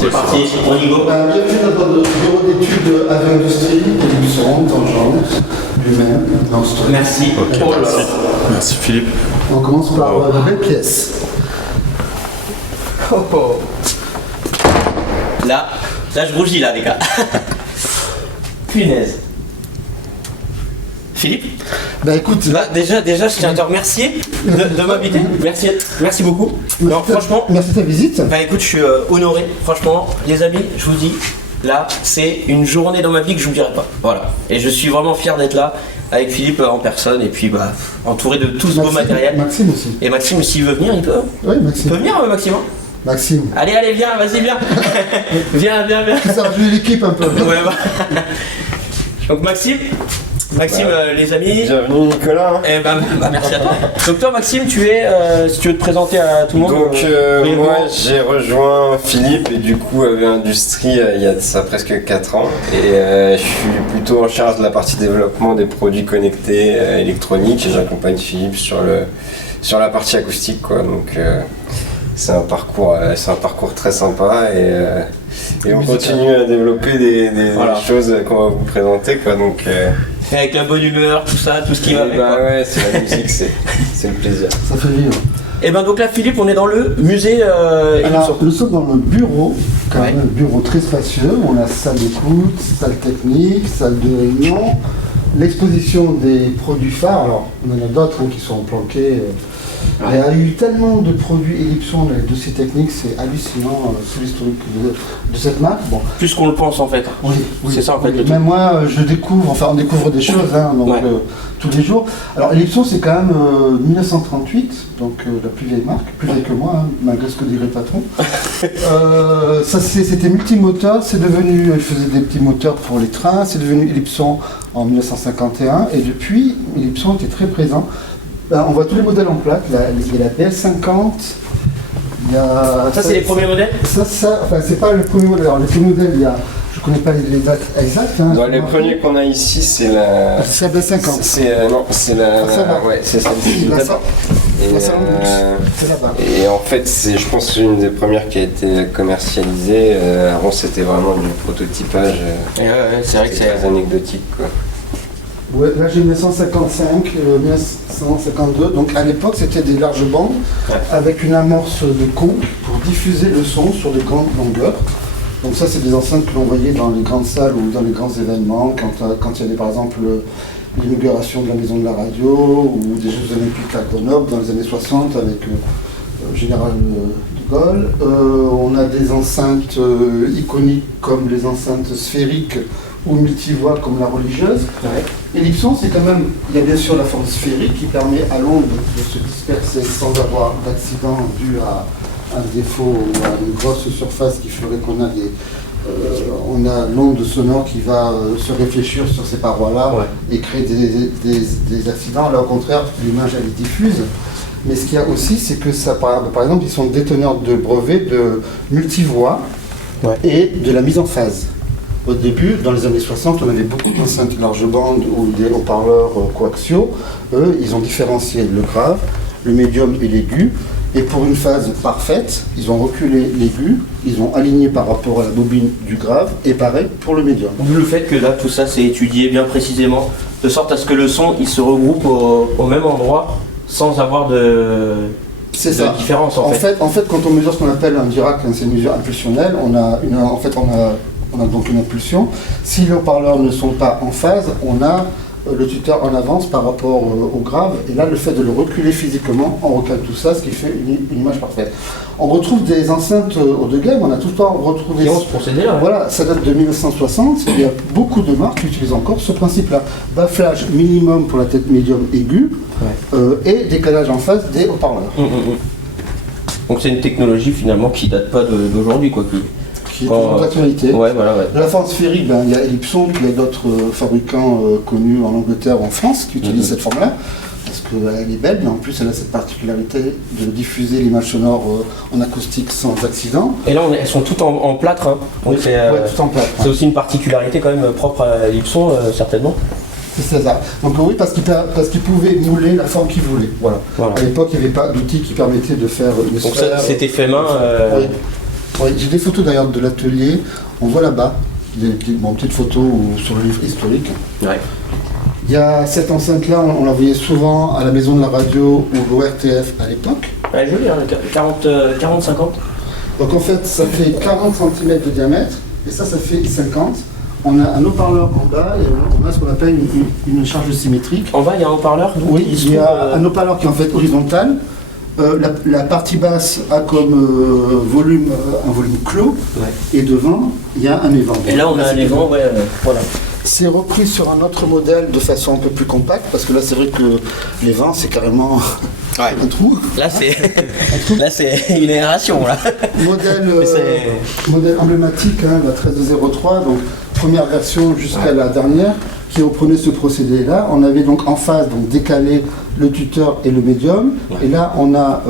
C'est parti, on y go. Bienvenue dans notre bureau d'études avec industrie, Ellipson, Tangente, lui-même, dans ce truc. Merci. Ok, Oh là merci. là. Merci Philippe. On commence par la belle pièce. Oh, oh. Là, je rougis là, les gars. Punaise. Philippe, Bah écoute, bah, déjà, je tiens à te remercier de m'inviter. Merci beaucoup. Non, franchement, merci de ta visite. bah écoute, je suis honoré. Franchement, les amis, je vous dis, là, c'est une journée dans ma vie que je vous dirai pas. Voilà. Et je suis vraiment fier d'être là avec Philippe en personne et puis bah entouré de tout ce beau matériel. Maxime aussi. Et Maxime, s'il veut venir, il peut. Oui, Il Maxime. peut venir, Maxime. Hein. Maxime. Allez, viens, vas-y, viens. viens. Ça a joué l'équipe un peu. Ouais, bah. Donc Maxime, les amis. Bienvenue Nicolas. Eh ben, merci à toi. Donc toi Maxime, tu es, si tu veux te présenter à tout le monde. Donc brièvement. moi j'ai rejoint Philippe et du coup avec Industrie il y a de ça presque 4 ans et je suis plutôt en charge de la partie développement des produits connectés électroniques et j'accompagne Philippe sur la partie acoustique quoi. Donc c'est un parcours très sympa et on continue à développer des Voilà. choses qu'on va vous présenter quoi. Donc Et avec la bonne humeur, tout ça, tout ce qui va avec. bah quoi. ouais, c'est la musique, c'est le plaisir. Ça fait vivre. Et ben donc là Philippe, on est dans le musée Ellipson. Alors, nous sommes dans le bureau, quand Ouais. même, un bureau très spacieux. On a salle d'écoute, salle technique, salle de réunion, l'exposition des produits phares. Alors, on en a d'autres hein, qui sont planqués. Il y a eu tellement de produits Ellipson dans les dossiers techniques, c'est hallucinant, c'est l'historique de cette marque. Bon, Plus qu'on le pense en fait. oui, C'est ça, en fait, le truc. Même moi, je découvre, enfin on découvre des choses hein, donc, Ouais. tous les jours. Alors Ellipson, c'est quand même 1938, donc la plus vieille marque, plus vieille que moi, hein, malgré ce que dirait le patron. C'était multimoteur, c'est devenu, il faisait des petits moteurs pour les trains, c'est devenu Ellipson en 1951, et depuis, Ellipson était très présent. Ben, on voit tous les modèles en plaque, il y a la PS50, il y a... Ça c'est les premiers modèles. Enfin, c'est pas le premier modèle. Alors, les premiers modèles, il y a, je connais pas les dates exactes. Hein, Bon, les premiers qu'on a ici, c'est la. C'est la B50. Non, c'est la. Ah, ça va. Ouais, c'est celle-ci. La ça- Et, la Sound c'est là-bas. et en fait, je pense, une des premières qui a été commercialisée. Avant, c'était vraiment du prototypage. Et ouais, c'est vrai que C'est c'est. très anecdotique, quoi. Ouais, là, j'ai 1955, 1952. Donc, à l'époque, c'était des larges bandes avec une amorce de conque pour diffuser le son sur des grandes longueurs. Donc, ça, c'est des enceintes que l'on voyait dans les grandes salles ou dans les grands événements, quand il y avait par exemple l'inauguration de la maison de la radio ou des Jeux Olympiques à Grenoble dans les années 60 avec Général de Gaulle. On a des enceintes iconiques comme les enceintes sphériques ou multivoix comme la religieuse. Ouais. Ellipson, c'est quand même, il y a bien sûr la forme sphérique qui permet à l'onde de se disperser sans avoir d'accident dû à un défaut ou à une grosse surface qui ferait qu'on a on a l'onde sonore qui va se réfléchir sur ces parois-là Ouais. et créer des accidents. Là, au contraire, l'image, elle est diffuse. Mais ce qu'il y a aussi, c'est que ça, par exemple, ils sont déteneurs de brevets de multivoix Ouais. et de la mise en phase. Au début, dans les années 60, on avait beaucoup d'enceintes large bande ou des haut-parleurs coaxiaux. Eux, ils ont différencié le grave, le médium et l'aigu. Et pour une phase parfaite, ils ont reculé l'aigu, ils ont aligné par rapport à la bobine du grave, et pareil pour le médium. D'où le fait que là tout ça c'est étudié bien précisément, de sorte à ce que le son il se regroupe au même endroit sans avoir de C'est ça. différence En fait, quand on mesure ce qu'on appelle un Dirac, c'est une mesure impulsionnelle, on a donc une impulsion. Si les haut-parleurs ne sont pas en phase, on a le tuteur en avance par rapport au grave. Et là, le fait de le reculer physiquement, on recale tout ça, ce qui fait une image parfaite. On retrouve des enceintes haut de gamme, on a tout le temps retrouvé... Qui ont ce procédé-là. Voilà, ça date de 1960. Il y a beaucoup de marques qui utilisent encore ce principe-là. Bafflage minimum pour la tête médium aiguë et décalage en phase des haut-parleurs. Donc c'est une technologie finalement qui date pas d'aujourd'hui quoi. Qui est toujours d'actualité. Ouais, voilà, ouais. De la forme sphérique, il y a Ellipson, puis il y a d'autres fabricants connus en Angleterre ou en France qui utilisent cette forme-là, parce qu'elle est belle, mais en plus elle a cette particularité de diffuser l'image sonore en acoustique sans accident. Et là elles sont toutes en plâtre, hein. Donc Oui, tout en plâtre. c'est aussi une particularité quand même propre à Ellipson certainement. C'est ça. Donc oui, parce qu'il pouvait mouler la forme qu'il voulait. Voilà. Voilà. À l'époque, il n'y avait pas d'outils qui permettaient de faire une Donc sphère. ça c'était fait main. Oui. Oui, j'ai des photos d'ailleurs de l'atelier. On voit là-bas des petites photos sur le livre historique. Ouais. Il y a cette enceinte-là, on la voyait souvent à la maison de la radio ou l'ORTF à l'époque. Ouais, joli, hein, 40-50. Donc en fait, ça fait 40 cm de diamètre et ça fait 50. On a un haut-parleur en bas et on a ce qu'on appelle une charge symétrique. En bas, il y a un haut-parleur. Oui, il y a un haut-parleur qui est en fait horizontal. La partie basse a comme volume un volume clos, ouais. Et devant il y a un évent. Et là on a un évent, ouais, voilà. C'est repris sur un autre modèle de façon un peu plus compacte parce que là c'est vrai que l'évent c'est carrément un trou. Là c'est une aération là. Modèle emblématique, hein, la 1303, donc première version jusqu'à la dernière, qui reprenait ce procédé-là. On avait donc en phase décalé le tuteur et le médium, et là on a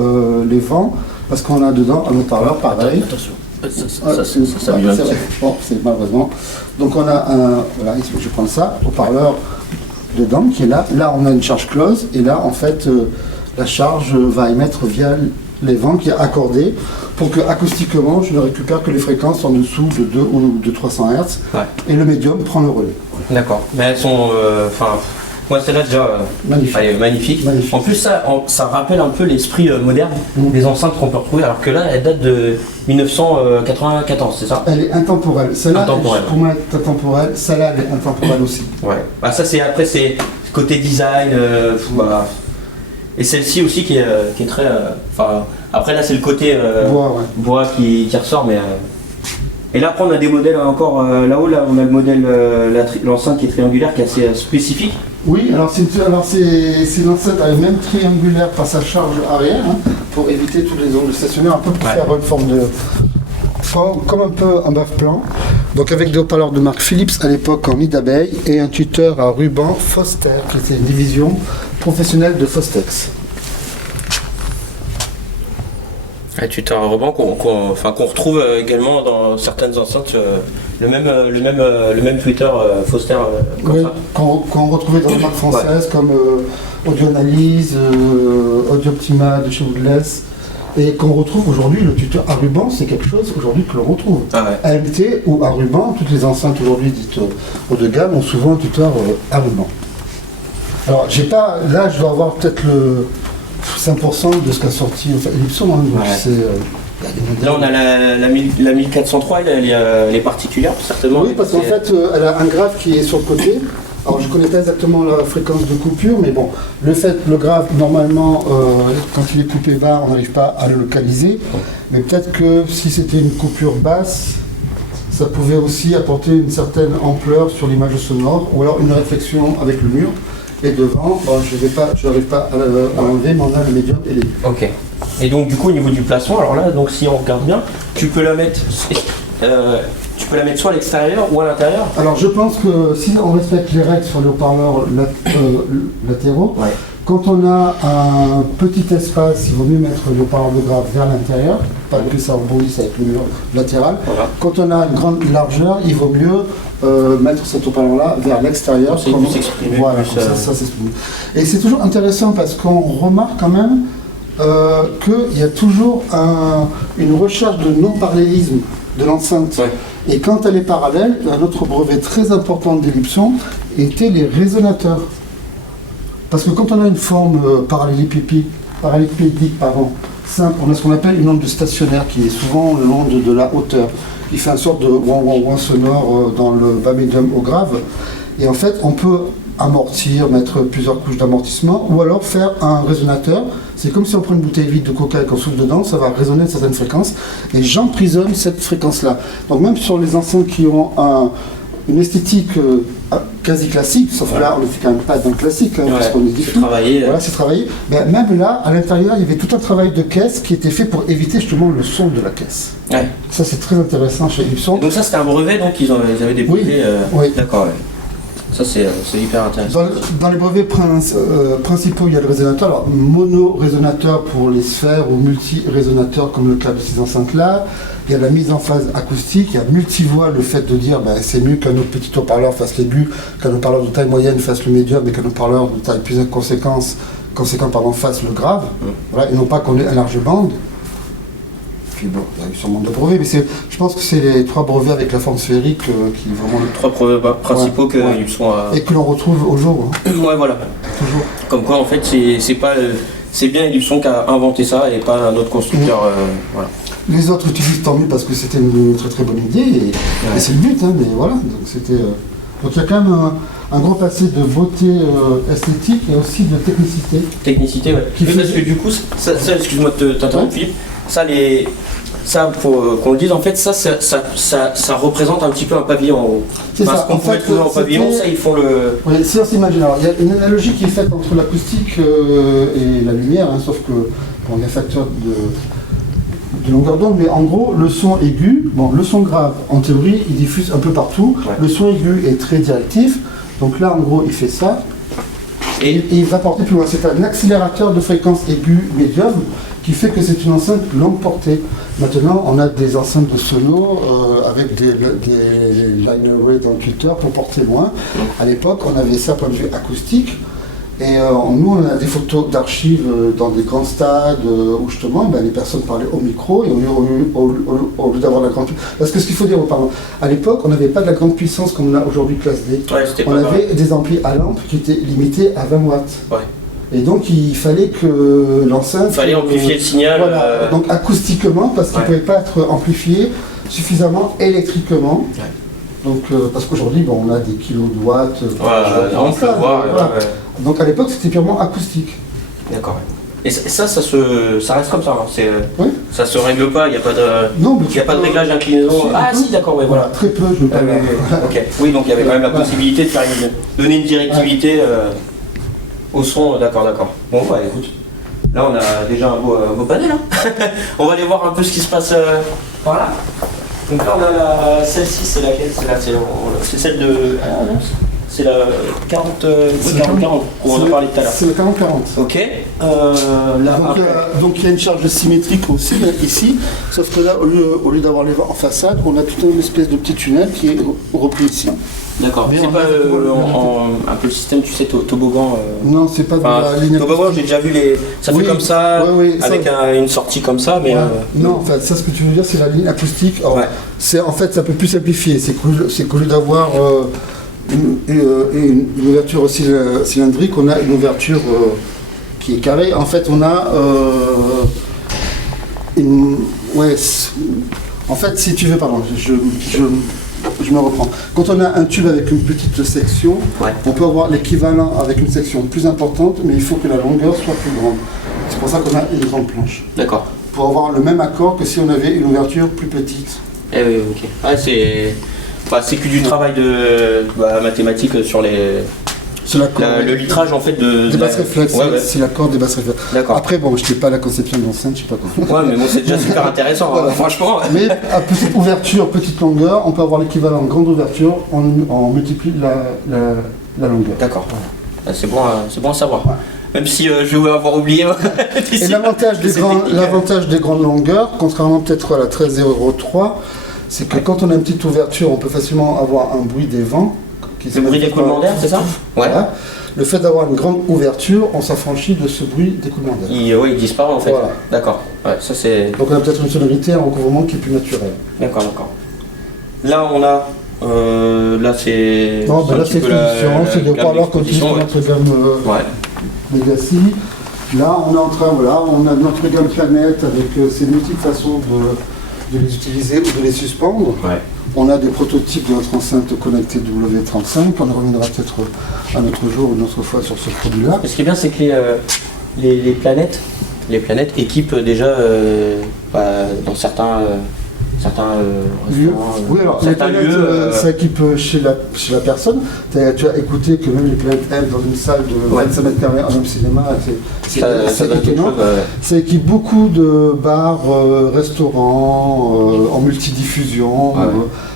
les vents, parce qu'on a dedans un haut-parleur pareil. Attention, ça bon, c'est malheureusement. Donc on a un, voilà, je vais prendre ça, haut-parleur dedans qui est là. Là on a une charge close, et là en fait la charge va émettre via les vents qui est accordé pour que acoustiquement je ne récupère que les fréquences en dessous de 2 ou de 300 Hz, ouais. Et le médium prend le relais. D'accord, mais elles sont, moi celle-là déjà magnifique. En plus ça rappelle un peu l'esprit moderne des enceintes qu'on peut retrouver, alors que là elle date de 1994, c'est ça? Elle est intemporelle, celle-là pour moi est intemporelle, celle-là elle est intemporelle aussi. Ouais, bah, ça c'est côté design, et celle-ci aussi qui est très, après là c'est le côté bois qui ressort, mais et là après on a des modèles encore là-haut, là on a le modèle l'enceinte qui est triangulaire, qui est assez spécifique. Oui, alors c'est une enceinte avec même triangulaire par sa charge arrière, hein, pour éviter tous les angles stationnaires, un peu pour faire une forme de comme un peu un bave-plan. Donc avec des haut-parleurs de marque Philips à l'époque en nid d'abeille et un tuteur à ruban Foster qui était une division professionnelle de Fostex. Un tuteur à ruban qu'on retrouve également dans certaines enceintes, le même tuteur Foster comme oui, ça. Qu'on retrouvait dans les marques françaises comme Audio Analyse, Audio Optima de chez Woodless. Et qu'on retrouve aujourd'hui, le tuteur à ruban, c'est quelque chose aujourd'hui que l'on retrouve. Ah ouais. AMT ou à ruban, toutes les enceintes aujourd'hui dites haut de gamme ont souvent un tuteur à ruban. Alors, là je dois avoir peut-être le 5% de ce qu'a sorti Ellipson. Hein, ouais. Là on a la 1403, elle est particulière certainement. Oui, parce qu'en fait elle a un graphe qui est sur le côté. Alors je ne connais pas exactement la fréquence de coupure, mais bon, le graphe, normalement, quand il est coupé bas, on n'arrive pas à le localiser. Mais peut-être que si c'était une coupure basse, ça pouvait aussi apporter une certaine ampleur sur l'image sonore, ou alors une réflexion avec le mur. Et devant, je n'arrive pas à l'enlever, mais on a le médium et les. Ok. Et donc du coup au niveau du placement, alors là, donc si on regarde bien, tu peux la mettre soit à l'extérieur ou à l'intérieur. Alors je pense que si on respecte les règles sur les haut-parleurs latéraux, ouais. Quand on a un petit espace, il vaut mieux mettre le haut-parleur de grave vers l'intérieur, pas que ça rebondisse avec le mur latéral. Voilà. Quand on a une grande largeur, il vaut mieux mettre cet haut-parleur-là vers l'extérieur. C'est plus s'exprimer. Voilà, ça s'exprime. Et c'est toujours intéressant parce qu'on remarque quand même qu'il y a toujours une recherche de non-parallélisme de l'enceinte. Ouais. Et quand elle est parallèle, un autre brevet très important d'Ellipson était les résonateurs. Parce que quand on a une forme parallélépédique, simple, on a ce qu'on appelle une onde stationnaire qui est souvent l'onde de la hauteur. Il fait une sorte de ouin sonore dans le bas médium au grave. Et en fait, on peut amortir, mettre plusieurs couches d'amortissement, ou alors faire un résonateur. C'est comme si on prend une bouteille vide de coca et qu'on souffle dedans, ça va résonner de certaines fréquences, et j'emprisonne cette fréquence-là. Donc même sur les enceintes qui ont une esthétique quasi classique, sauf que là on ne fait quand même pas d'un classique, hein, parce qu'on est diffus. Voilà, c'est travaillé. Mais même là, à l'intérieur, il y avait tout un travail de caisse qui était fait pour éviter justement le son de la caisse. Ouais. Ça c'est très intéressant chez Ellipson. Donc ça c'était un brevet, donc ils avaient déposé. Oui. D'accord. Ouais. Ça c'est hyper intéressant. Dans les brevets principaux, il y a le résonateur. Alors mono-résonateur pour les sphères ou multi-résonateur comme le cas de ces enceintes-là. Il y a la mise en phase acoustique, il y a multivoix, le fait de dire c'est mieux qu'un autre petit haut-parleur fasse l'aigu, qu'un haut-parleur de taille moyenne fasse le médium et qu'un haut-parleur de taille plus conséquent fasse le grave. Voilà, et non pas qu'on ait un large bande. puis bon, il y a eu sûrement d'autres brevets, mais je pense que c'est les 3 brevets avec la forme sphérique qui vraiment... Les 3 principaux qu'ils sont à... Et que l'on retrouve au jour. Hein. Ouais, voilà. Toujours. Comme quoi, en fait, c'est pas... c'est bien Ellipson qui a inventé ça et pas un autre constructeur. Voilà. Les autres utilisent tant mieux parce que c'était une très très bonne idée et c'est le but, hein, mais voilà. Donc c'était... Donc il y a quand même un gros passé de beauté esthétique et aussi de technicité. Technicité, ouais. Oui, parce que du coup, ça excuse-moi de t'interrompre, Philippe, ça pour qu'on le dise, en fait, ça représente un petit peu un pavillon en haut. C'est parce ça. qu'on pourrait trouver en pavillon, ça, ils font le... Oui, si on s'imagine, alors il y a une analogie qui est faite entre l'acoustique et la lumière, hein, sauf que bon, il y a un facteur de longueur d'onde, mais en gros, le son aigu, bon, le son grave, en théorie, il diffuse un peu partout. Ouais. Le son aigu est très directif, donc là, en gros, il fait ça, et il va porter plus loin. C'est un accélérateur de fréquence aiguë médium qui fait que c'est une enceinte longue portée. Maintenant, on a des enceintes de sono avec des line array d'amputeurs pour porter loin. À l'époque, on avait ça point de vue acoustique. Et nous, on a des photos d'archives dans des grands stades où justement les personnes parlaient au micro et au lieu d'avoir la grande puissance. Parce que ce qu'il faut dire aux parents, à l'époque, on n'avait pas de la grande puissance comme on a aujourd'hui classe D. Ouais, on avait des amplis à lampe qui étaient limités à 20 watts. Ouais. Et donc, il fallait que l'enceinte... Il fallait amplifier le signal. Voilà, donc acoustiquement, parce qu'il ne pouvait pas être amplifié suffisamment électriquement. Ouais. Donc, parce qu'aujourd'hui, on a des kilos de watts. On peut voir. Voilà. Donc à l'époque, c'était purement acoustique. D'accord. Et ça reste comme ça. Hein. Oui. Ça se règle pas. Il n'y a pas de réglage d'inclinaison. Ah si, d'accord, ouais, voilà. Très peu, je me permets. Ok. Oui, donc il y avait quand même la possibilité de donner une directivité au son. D'accord. Bon, bah écoute. Là, on a déjà un beau panel. Hein. On va aller voir un peu ce qui se passe par là. Donc là, on a celle-ci, c'est laquelle? C'est celle de... C'est la 40, 40 où on a parlé tout à l'heure. C'est le 40-40. Ok. Donc il y a une charge symétrique aussi ici, sauf que là, au lieu d'avoir les vents en façade, on a toute une espèce de petit tunnel qui est repris ici. D'accord. C'est pas un peu le système, tu sais, toboggan. Non, c'est pas de la ligne. Toboggan, j'ai déjà vu ça fait comme ça, avec une sortie comme ça, mais. Non, en fait, ça, ce que tu veux dire, c'est la ligne acoustique. Alors, en fait, c'est un peu plus simplifié. C'est qu'au lieu d'avoir une ouverture aussi cylindrique, on a une ouverture qui est carrée. En fait, on a en fait, si tu veux, pardon, je me reprends. Quand on a un tube avec une petite section, on peut avoir l'équivalent avec une section plus importante, mais il faut que la longueur soit plus grande. C'est pour ça qu'on a une grande planche. D'accord. Pour avoir le même accord que si on avait une ouverture plus petite. Eh oui, ok. Ah, c'est que du travail de mathématiques sur les... le litrage en fait des basses réflexes, c'est l'accord des basses réflexes. D'accord. Après, bon, je n'ai pas la conception d'enceinte, je sais pas quoi. Ouais, mais bon, c'est déjà super intéressant, voilà. Franchement. Mais à petite ouverture, petite longueur, on peut avoir l'équivalent grande ouverture, on multiplie la longueur. D'accord. C'est bon à savoir. Ouais. Même si je vais avoir oublié. Et l'avantage des grandes longueurs, contrairement peut-être à la 1303, c'est que quand on a une petite ouverture, on peut facilement avoir un bruit des vents. Le bruit d'écoulement d'air, c'est ça? Ouais. Voilà. Le fait d'avoir une grande ouverture, on s'affranchit de ce bruit d'écoulement d'air. Il disparaît en fait. Voilà. D'accord. Ouais, ça c'est... Donc on a peut-être une sonorité, un recouvrement qui est plus naturel. D'accord. Là on a... là c'est... Non, là c'est condition, c'est de parleur comme sur notre gamme Legacy. Là on est en train, on a notre gamme Planète avec ses multiples façons de les utiliser ou de les suspendre. Ouais. On a des prototypes de notre enceinte connectée W35, on reviendra peut-être un autre jour ou une autre fois sur ce produit-là. Ce qui est bien, c'est que les planètes équipent déjà dans certains lieux. Oui, alors certains lieux, ça équipe chez la personne. Tu as écouté que même les planètes M dans une salle de 25 mètres carrés en même cinéma, c'est étonnant. Ça équipe beaucoup de bars, restaurants, en multidiffusion.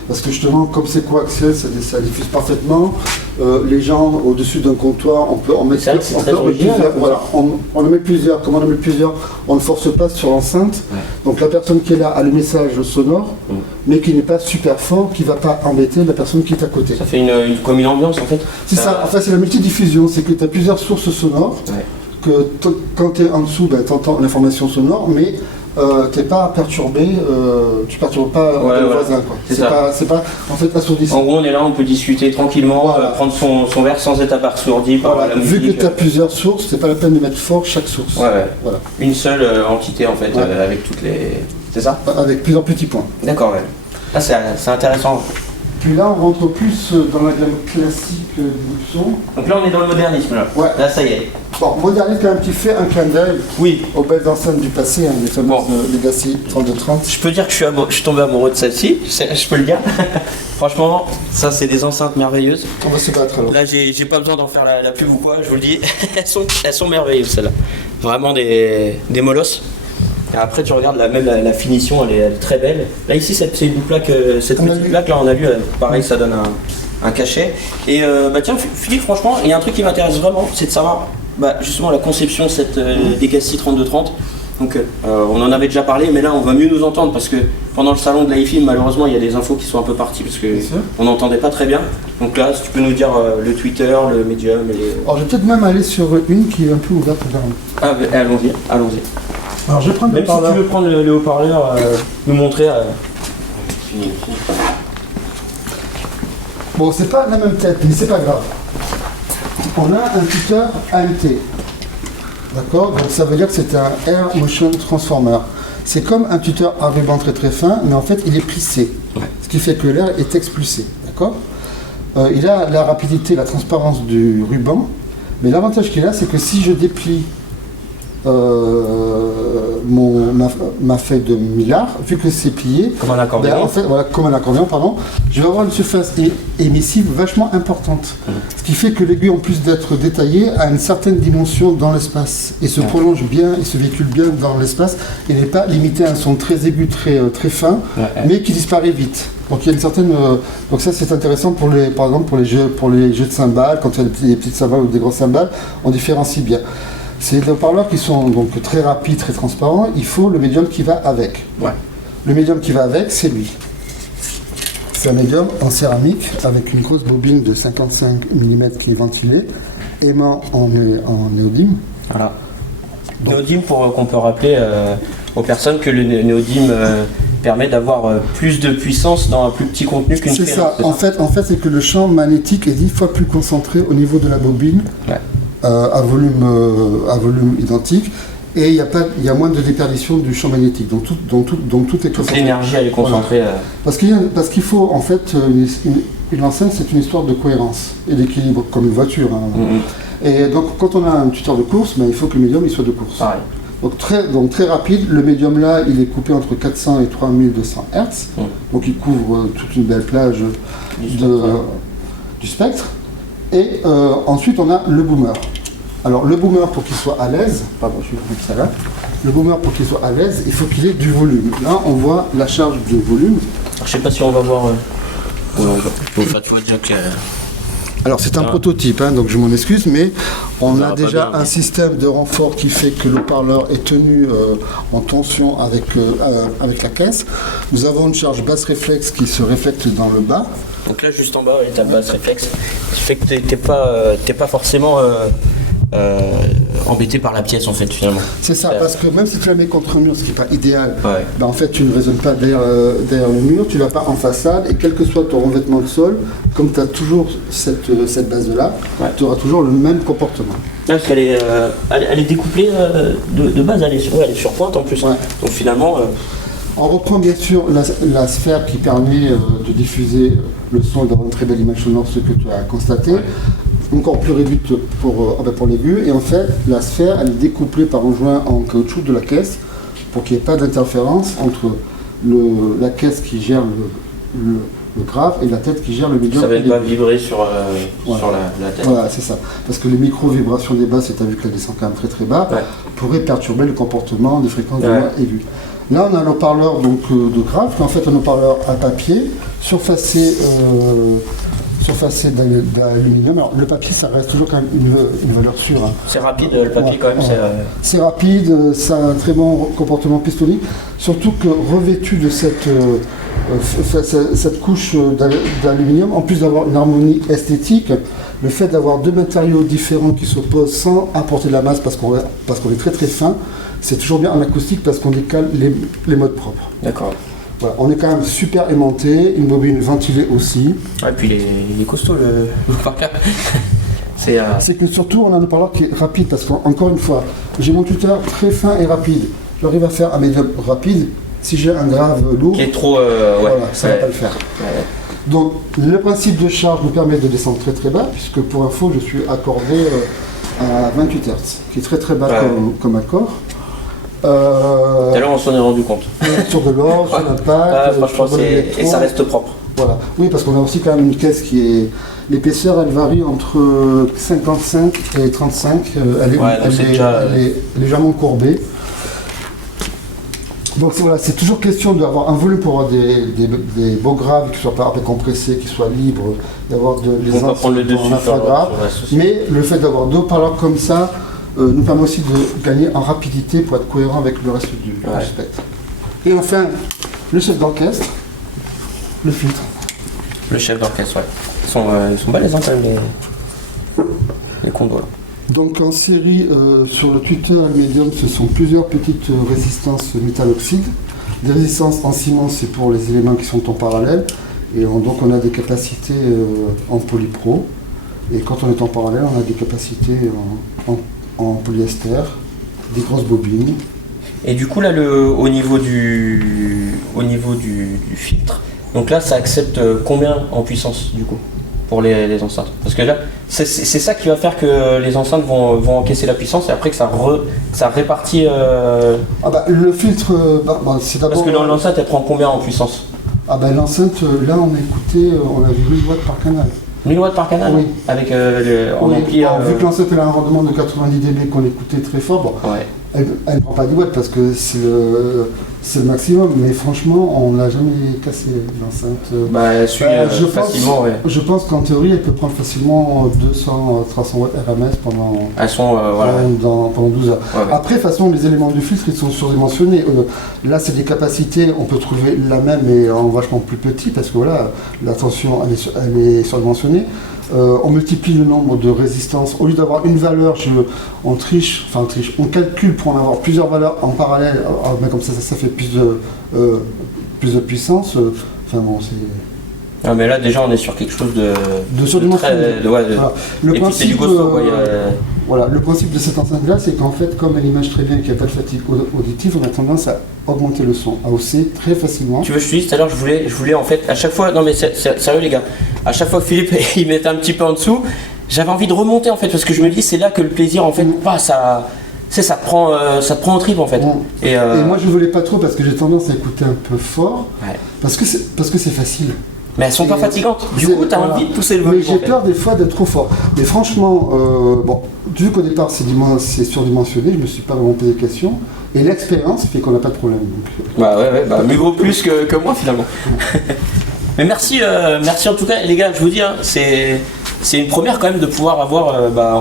Parce que justement, comme c'est coaxial, ça diffuse parfaitement. Les gens au-dessus d'un comptoir, on peut en mettre plusieurs. Voilà, on en met plusieurs. Comme on en met plusieurs, on ne force pas sur l'enceinte. Ouais. Donc la personne qui est là a le message sonore, mais qui n'est pas super fort, qui ne va pas embêter la personne qui est à côté. Ça fait comme une ambiance en fait. C'est ça. En fait, c'est la multidiffusion. C'est que tu as plusieurs sources sonores. Ouais. Que quand tu es en dessous, tu entends l'information sonore, mais t'es pas perturbé, tu perturbes pas le voisin. Quoi. C'est pas en fait assourdissant. En gros, on est là, on peut discuter tranquillement, Voilà. prendre son verre sans être abasourdi par la musique. Vu que tu as plusieurs sources, c'est pas la peine de mettre fort chaque source. Ouais. Voilà. Une seule entité en fait, avec toutes les. C'est ça? Avec plusieurs petits points. D'accord, ouais. Ah, c'est intéressant. Puis là, on rentre plus dans la gamme classique du son. Donc là, on est dans le modernisme là. Ouais. Là, ça y est. Bon, moderniste quand même qui fait un clin d'œil Oui. aux belles enceintes du passé, les fameuses Legacy 3230. Je peux dire que je suis tombé amoureux de celle-ci, je peux le dire. Franchement, ça c'est des enceintes merveilleuses. On va se battre alors. Là, j'ai pas besoin d'en faire la pub ou quoi, je vous le dis. elles sont merveilleuses celles-là. Vraiment des molosses. Et après, tu regardes la finition, elle est très belle. Là, ici, c'est une plaque, cette petite plaque, là, on a vu, pareil, ça donne un cachet. Et tiens, Philippe, franchement, il y a un truc qui m'intéresse vraiment, c'est de savoir justement la conception de cette Legacy 3230. Donc, on en avait déjà parlé, mais là, on va mieux nous entendre parce que pendant le salon de l'AIFIM, malheureusement, il y a des infos qui sont un peu parties parce qu'on n'entendait pas très bien. Donc là, si tu peux nous dire le Twitter, le Medium et les. Alors, je vais peut-être même aller sur une qui est un peu ouverte vers nous. Ah, allons-y. Alors, je vais prendre le Même si haut-parleur. tu veux prendre le haut-parleur, nous montrer. Fini. Bon, c'est pas la même tête, mais c'est pas grave. On a un tuteur AMT. D'accord? Donc ça veut dire que c'est un Air Motion Transformer. C'est comme un tuteur à ruban très très fin, mais en fait il est plissé. Ce qui fait que l'air est expulsé. D'accord? Il a la rapidité, la transparence du ruban, mais l'avantage qu'il a, c'est que si je déplie ma feuille de millard, vu que c'est plié, Comme un accordéon. en fait, voilà, comme un accordéon, pardon, je vais avoir une surface émissive vachement importante. Ce qui fait que l'aiguille, en plus d'être détaillée, a une certaine dimension dans l'espace et se prolonge bien, et se véhicule bien dans l'espace et n'est pas limité à un son très aigu, très fin, mais qui disparaît vite. Donc il y a une certaine, donc ça c'est intéressant pour par exemple pour les jeux de cymbales, quand il y a des petites cymbales ou des grosses cymbales, on différencie bien. C'est des haut-parleurs qui sont donc très rapides, très transparents. Il faut le médium qui va avec. Ouais. Le médium qui va avec, c'est lui. C'est un médium en céramique avec une grosse bobine de 55 mm qui est ventilée, aimant en néodyme. Voilà. Néodyme, qu'on peut rappeler aux personnes que le néodyme permet d'avoir plus de puissance dans un plus petit contenu qu'une C'est fréquence. ça. En fait, c'est que le champ magnétique est 10 fois plus concentré au niveau de la bobine. Ouais. À volume identique, et il y a moins de déperdition du champ magnétique, donc tout est Toute l'énergie elle est concentrée. Voilà. Parce qu'il faut en fait une enceinte, c'est une histoire de cohérence et d'équilibre, comme une voiture. Et donc quand on a un tuteur de course, il faut que le médium il soit de course. Pareil. Donc très rapide, le médium là il est coupé entre 400 et 3200 Hz, donc il couvre toute une belle plage du spectre. Et ensuite on a le boomer. Alors le boomer, pour qu'il soit à l'aise, pardon, je vais mettre ça là. Le boomer, pour qu'il soit à l'aise, il faut qu'il ait du volume. Là on voit la charge de volume. Alors, je sais pas si on va voir. Tu vois déjà que. Alors c'est un prototype, donc je m'en excuse, mais on a pas déjà bien, un système de renfort qui fait que le haut-parleur est tenu en tension avec la caisse. Nous avons une charge basse réflexe qui se réflecte dans le bas. Donc là, juste en bas, ta basse réflexe, ce qui fait que t'es pas forcément embêté par la pièce en fait finalement. C'est ça, parce que même si tu la mets contre un mur, ce qui n'est pas idéal, Ouais. en fait tu ne résonnes pas derrière le mur, tu ne vas pas en façade, et quel que soit ton revêtement de sol, comme tu as toujours cette base-là, tu auras toujours le même comportement. Là, parce qu'elle est, elle est découplée de base, elle est sur pointe en plus. Ouais. Donc finalement. On reprend bien sûr la sphère qui permet de diffuser le son et d'avoir une très belle image sonore, ce que tu as constaté. Ouais. Encore plus réduite pour l'aigu. Et en fait, la sphère, elle est découplée par un joint en caoutchouc de la caisse pour qu'il n'y ait pas d'interférence entre la caisse qui gère le grave et la tête qui gère le médium. Ça va pas vibrer sur la tête. Voilà, c'est ça. Parce que les micro-vibrations des basses, et tu as vu qu'elle descend quand même très très bas, pourraient perturber le comportement des fréquences de voix aiguës. Là, on a un haut-parleur de grave, qui est en fait un haut-parleur à papier, surfacé d'aluminium. Alors, le papier, ça reste toujours quand même une valeur sûre. C'est rapide, le papier quand même. C'est rapide, ça a un très bon comportement pistonique, surtout que revêtu de cette couche d'aluminium, en plus d'avoir une harmonie esthétique, le fait d'avoir deux matériaux différents qui s'opposent sans apporter de la masse parce qu'on est très très fin, c'est toujours bien en acoustique parce qu'on décale les modes propres. D'accord. Voilà, on est quand même super aimanté, une bobine ventilée aussi. Ouais, et puis il est costaud le Parker. C'est que surtout on a un haut-parleur qui est rapide parce qu'encore une fois, j'ai mon tuteur très fin et rapide. J'arrive à faire un médium rapide. Si j'ai un grave lourd, qui est trop. Voilà, ça ne va pas le faire. Ouais. Donc le principe de charge nous permet de descendre très très bas, puisque pour info je suis accordé à 28 Hz, qui est très très bas comme accord. Tout à l'heure on s'en est rendu compte. Sur de l'or, sur l'impact, franchement, et ça reste propre. Voilà. Oui, parce qu'on a aussi quand même une caisse qui est... L'épaisseur, elle varie entre 55 et 35. Elle est légèrement courbée. Donc voilà, c'est toujours question d'avoir un volume pour avoir des beaux graves qui ne soient pas compressés, qui soient libres, d'avoir les prendre le dessus grave. Mais le fait d'avoir deux haut-parleurs comme ça nous permet aussi de gagner en rapidité pour être cohérent avec le reste du spectre. Et enfin, le chef d'orchestre, le filtre. Le chef d'orchestre, ouais. Ils sont balèzes quand même les condos là. Donc en série, sur le Twitter Medium, ce sont plusieurs petites résistances métal oxyde. Des résistances en ciment, c'est pour les éléments qui sont en parallèle. Et donc on a des capacités en polypro. Et quand on est en parallèle, on a des capacités en polyester, des grosses bobines. Et du coup là, au niveau du filtre, donc là ça accepte combien en puissance du coup pour les enceintes? Parce que là, c'est ça qui va faire que les enceintes vont encaisser la puissance et après que ça répartit... le filtre, c'est d'abord... Parce que l'enceinte, elle prend combien en puissance? L'enceinte, là on avait 1000 watts par canal. 1000 watts par canal? Oui. Avec ampli... Vu que l'enceinte elle a un rendement de 90 dB qu'on écoutait très fort, elle ne prend pas 10 watts parce que c'est le maximum, mais franchement, on n'a jamais cassé l'enceinte. Elle suit facilement, ouais. Je pense qu'en théorie, elle peut prendre facilement 200-300 watts RMS pendant 12 heures. Ouais. Après, de toute façon, les éléments du filtre, ils sont surdimensionnés. Là, c'est des capacités, on peut trouver la même mais en vachement plus petit, parce que voilà, la tension, elle est surdimensionnée. On multiplie le nombre de résistances. Au lieu d'avoir une valeur, on calcule pour en avoir plusieurs valeurs en parallèle, mais comme ça fait plus de puissance. Mais là déjà on est sur quelque chose de surdimensionné. Le principe, le principe de cette enceinte-là, c'est qu'en fait, comme elle image très bien qu'il n'y a pas de fatigue auditive, on a tendance à augmenter le son, à hausser très facilement. Tu veux, je te dis tout à l'heure, je voulais en fait, à chaque fois, non mais sérieux les gars, à chaque fois que Philippe il mettait un petit peu en dessous, j'avais envie de remonter en fait, parce que je me dis c'est là que le plaisir en fait, ça te prend en trip en fait. Et moi je voulais pas trop parce que j'ai tendance à écouter un peu fort, parce que c'est facile. Mais elles sont pas fatigantes. Du coup, tu as envie de pousser le volume. Mais j'ai peur des fois d'être trop fort. Mais franchement, vu qu'au départ c'est surdimensionné, je me suis pas vraiment posé de questions. Et l'expérience fait qu'on n'a pas de problème. Donc. Mieux vaut plus que moi finalement. Mais merci en tout cas, les gars. Je vous dis, c'est une première quand même de pouvoir avoir.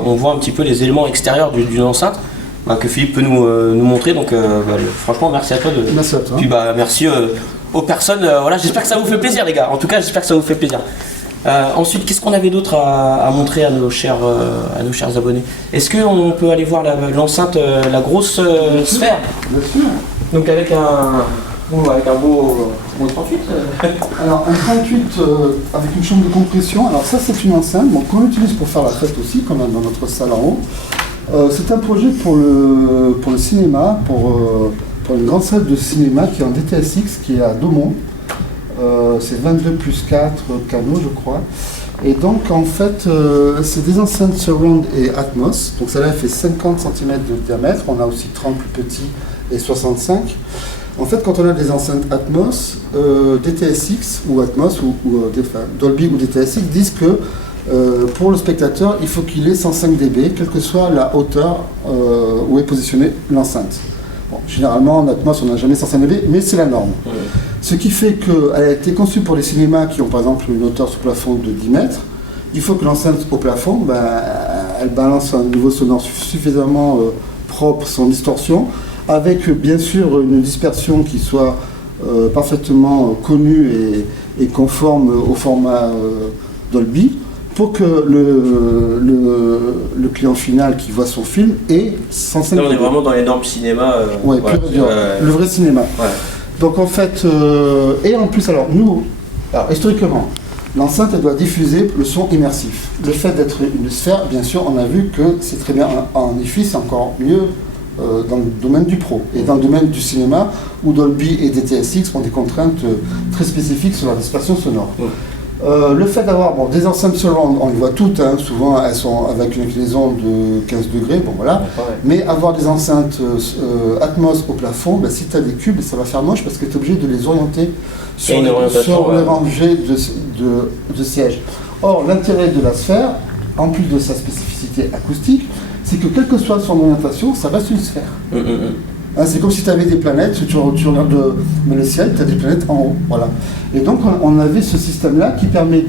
On voit un petit peu les éléments extérieurs d'une enceinte que Philippe peut nous montrer. Donc, franchement, merci à toi. Merci à toi. Puis merci. Aux personnes, j'espère que ça vous fait plaisir les gars, en tout cas j'espère que ça vous fait plaisir. Ensuite, qu'est-ce qu'on avait d'autre à montrer à nos chers abonnés? Est-ce qu'on peut aller voir l'enceinte, la grosse sphère? Bien sûr. Donc avec un beau 38 Alors un 38 avec une chambre de compression, alors ça c'est une enceinte qu'on utilise pour faire la fête aussi, quand même dans notre salle en haut. C'est un projet pour le cinéma, pour une grande salle de cinéma qui est en DTSX, qui est à Daumont. C'est 22+4 canaux, je crois. Et donc, en fait, c'est des enceintes Surround et Atmos. Donc, celle-là fait 50 cm de diamètre. On a aussi 30 plus petits et 65. En fait, quand on a des enceintes Atmos, DTSX ou Atmos, Dolby ou DTSX disent que pour le spectateur, il faut qu'il ait 105 dB, quelle que soit la hauteur où est positionnée l'enceinte. Généralement, en Atmos, on n'a jamais 105 dB, mais c'est la norme. Ouais. Ce qui fait qu'elle a été conçue pour les cinémas qui ont par exemple une hauteur sous plafond de 10 mètres. Il faut que l'enceinte au plafond, elle balance un niveau sonore suffisamment propre, sans distorsion, avec bien sûr une dispersion qui soit parfaitement connue et conforme au format Dolby, pour que le client final qui voit son film ait 105 Là, on est degrés. vraiment dans les normes cinéma. Ouais, voilà. pur et dur. Le vrai cinéma. Ouais. Donc en fait, et en plus, alors historiquement, l'enceinte elle doit diffuser le son immersif. Le fait d'être une sphère, bien sûr, on a vu que c'est très bien. En IFI, c'est encore mieux dans le domaine du pro. Et dans le domaine du cinéma, où Dolby et DTSX ont des contraintes très spécifiques sur la dispersion sonore. Le fait d'avoir des enceintes surround, on les voit toutes, hein, souvent elles sont avec une inclinaison de 15 degrés, bon voilà. Mais avoir des enceintes Atmos au plafond, si tu as des cubes, ça va faire moche parce que tu es obligé de les orienter sur les rangées de sièges. Or, l'intérêt de la sphère, en plus de sa spécificité acoustique, c'est que quelle que soit son orientation, ça reste une sphère. Hein, c'est comme si tu avais des planètes, tu regardes le ciel, tu as des planètes en haut. Voilà. Et donc on avait ce système-là qui permet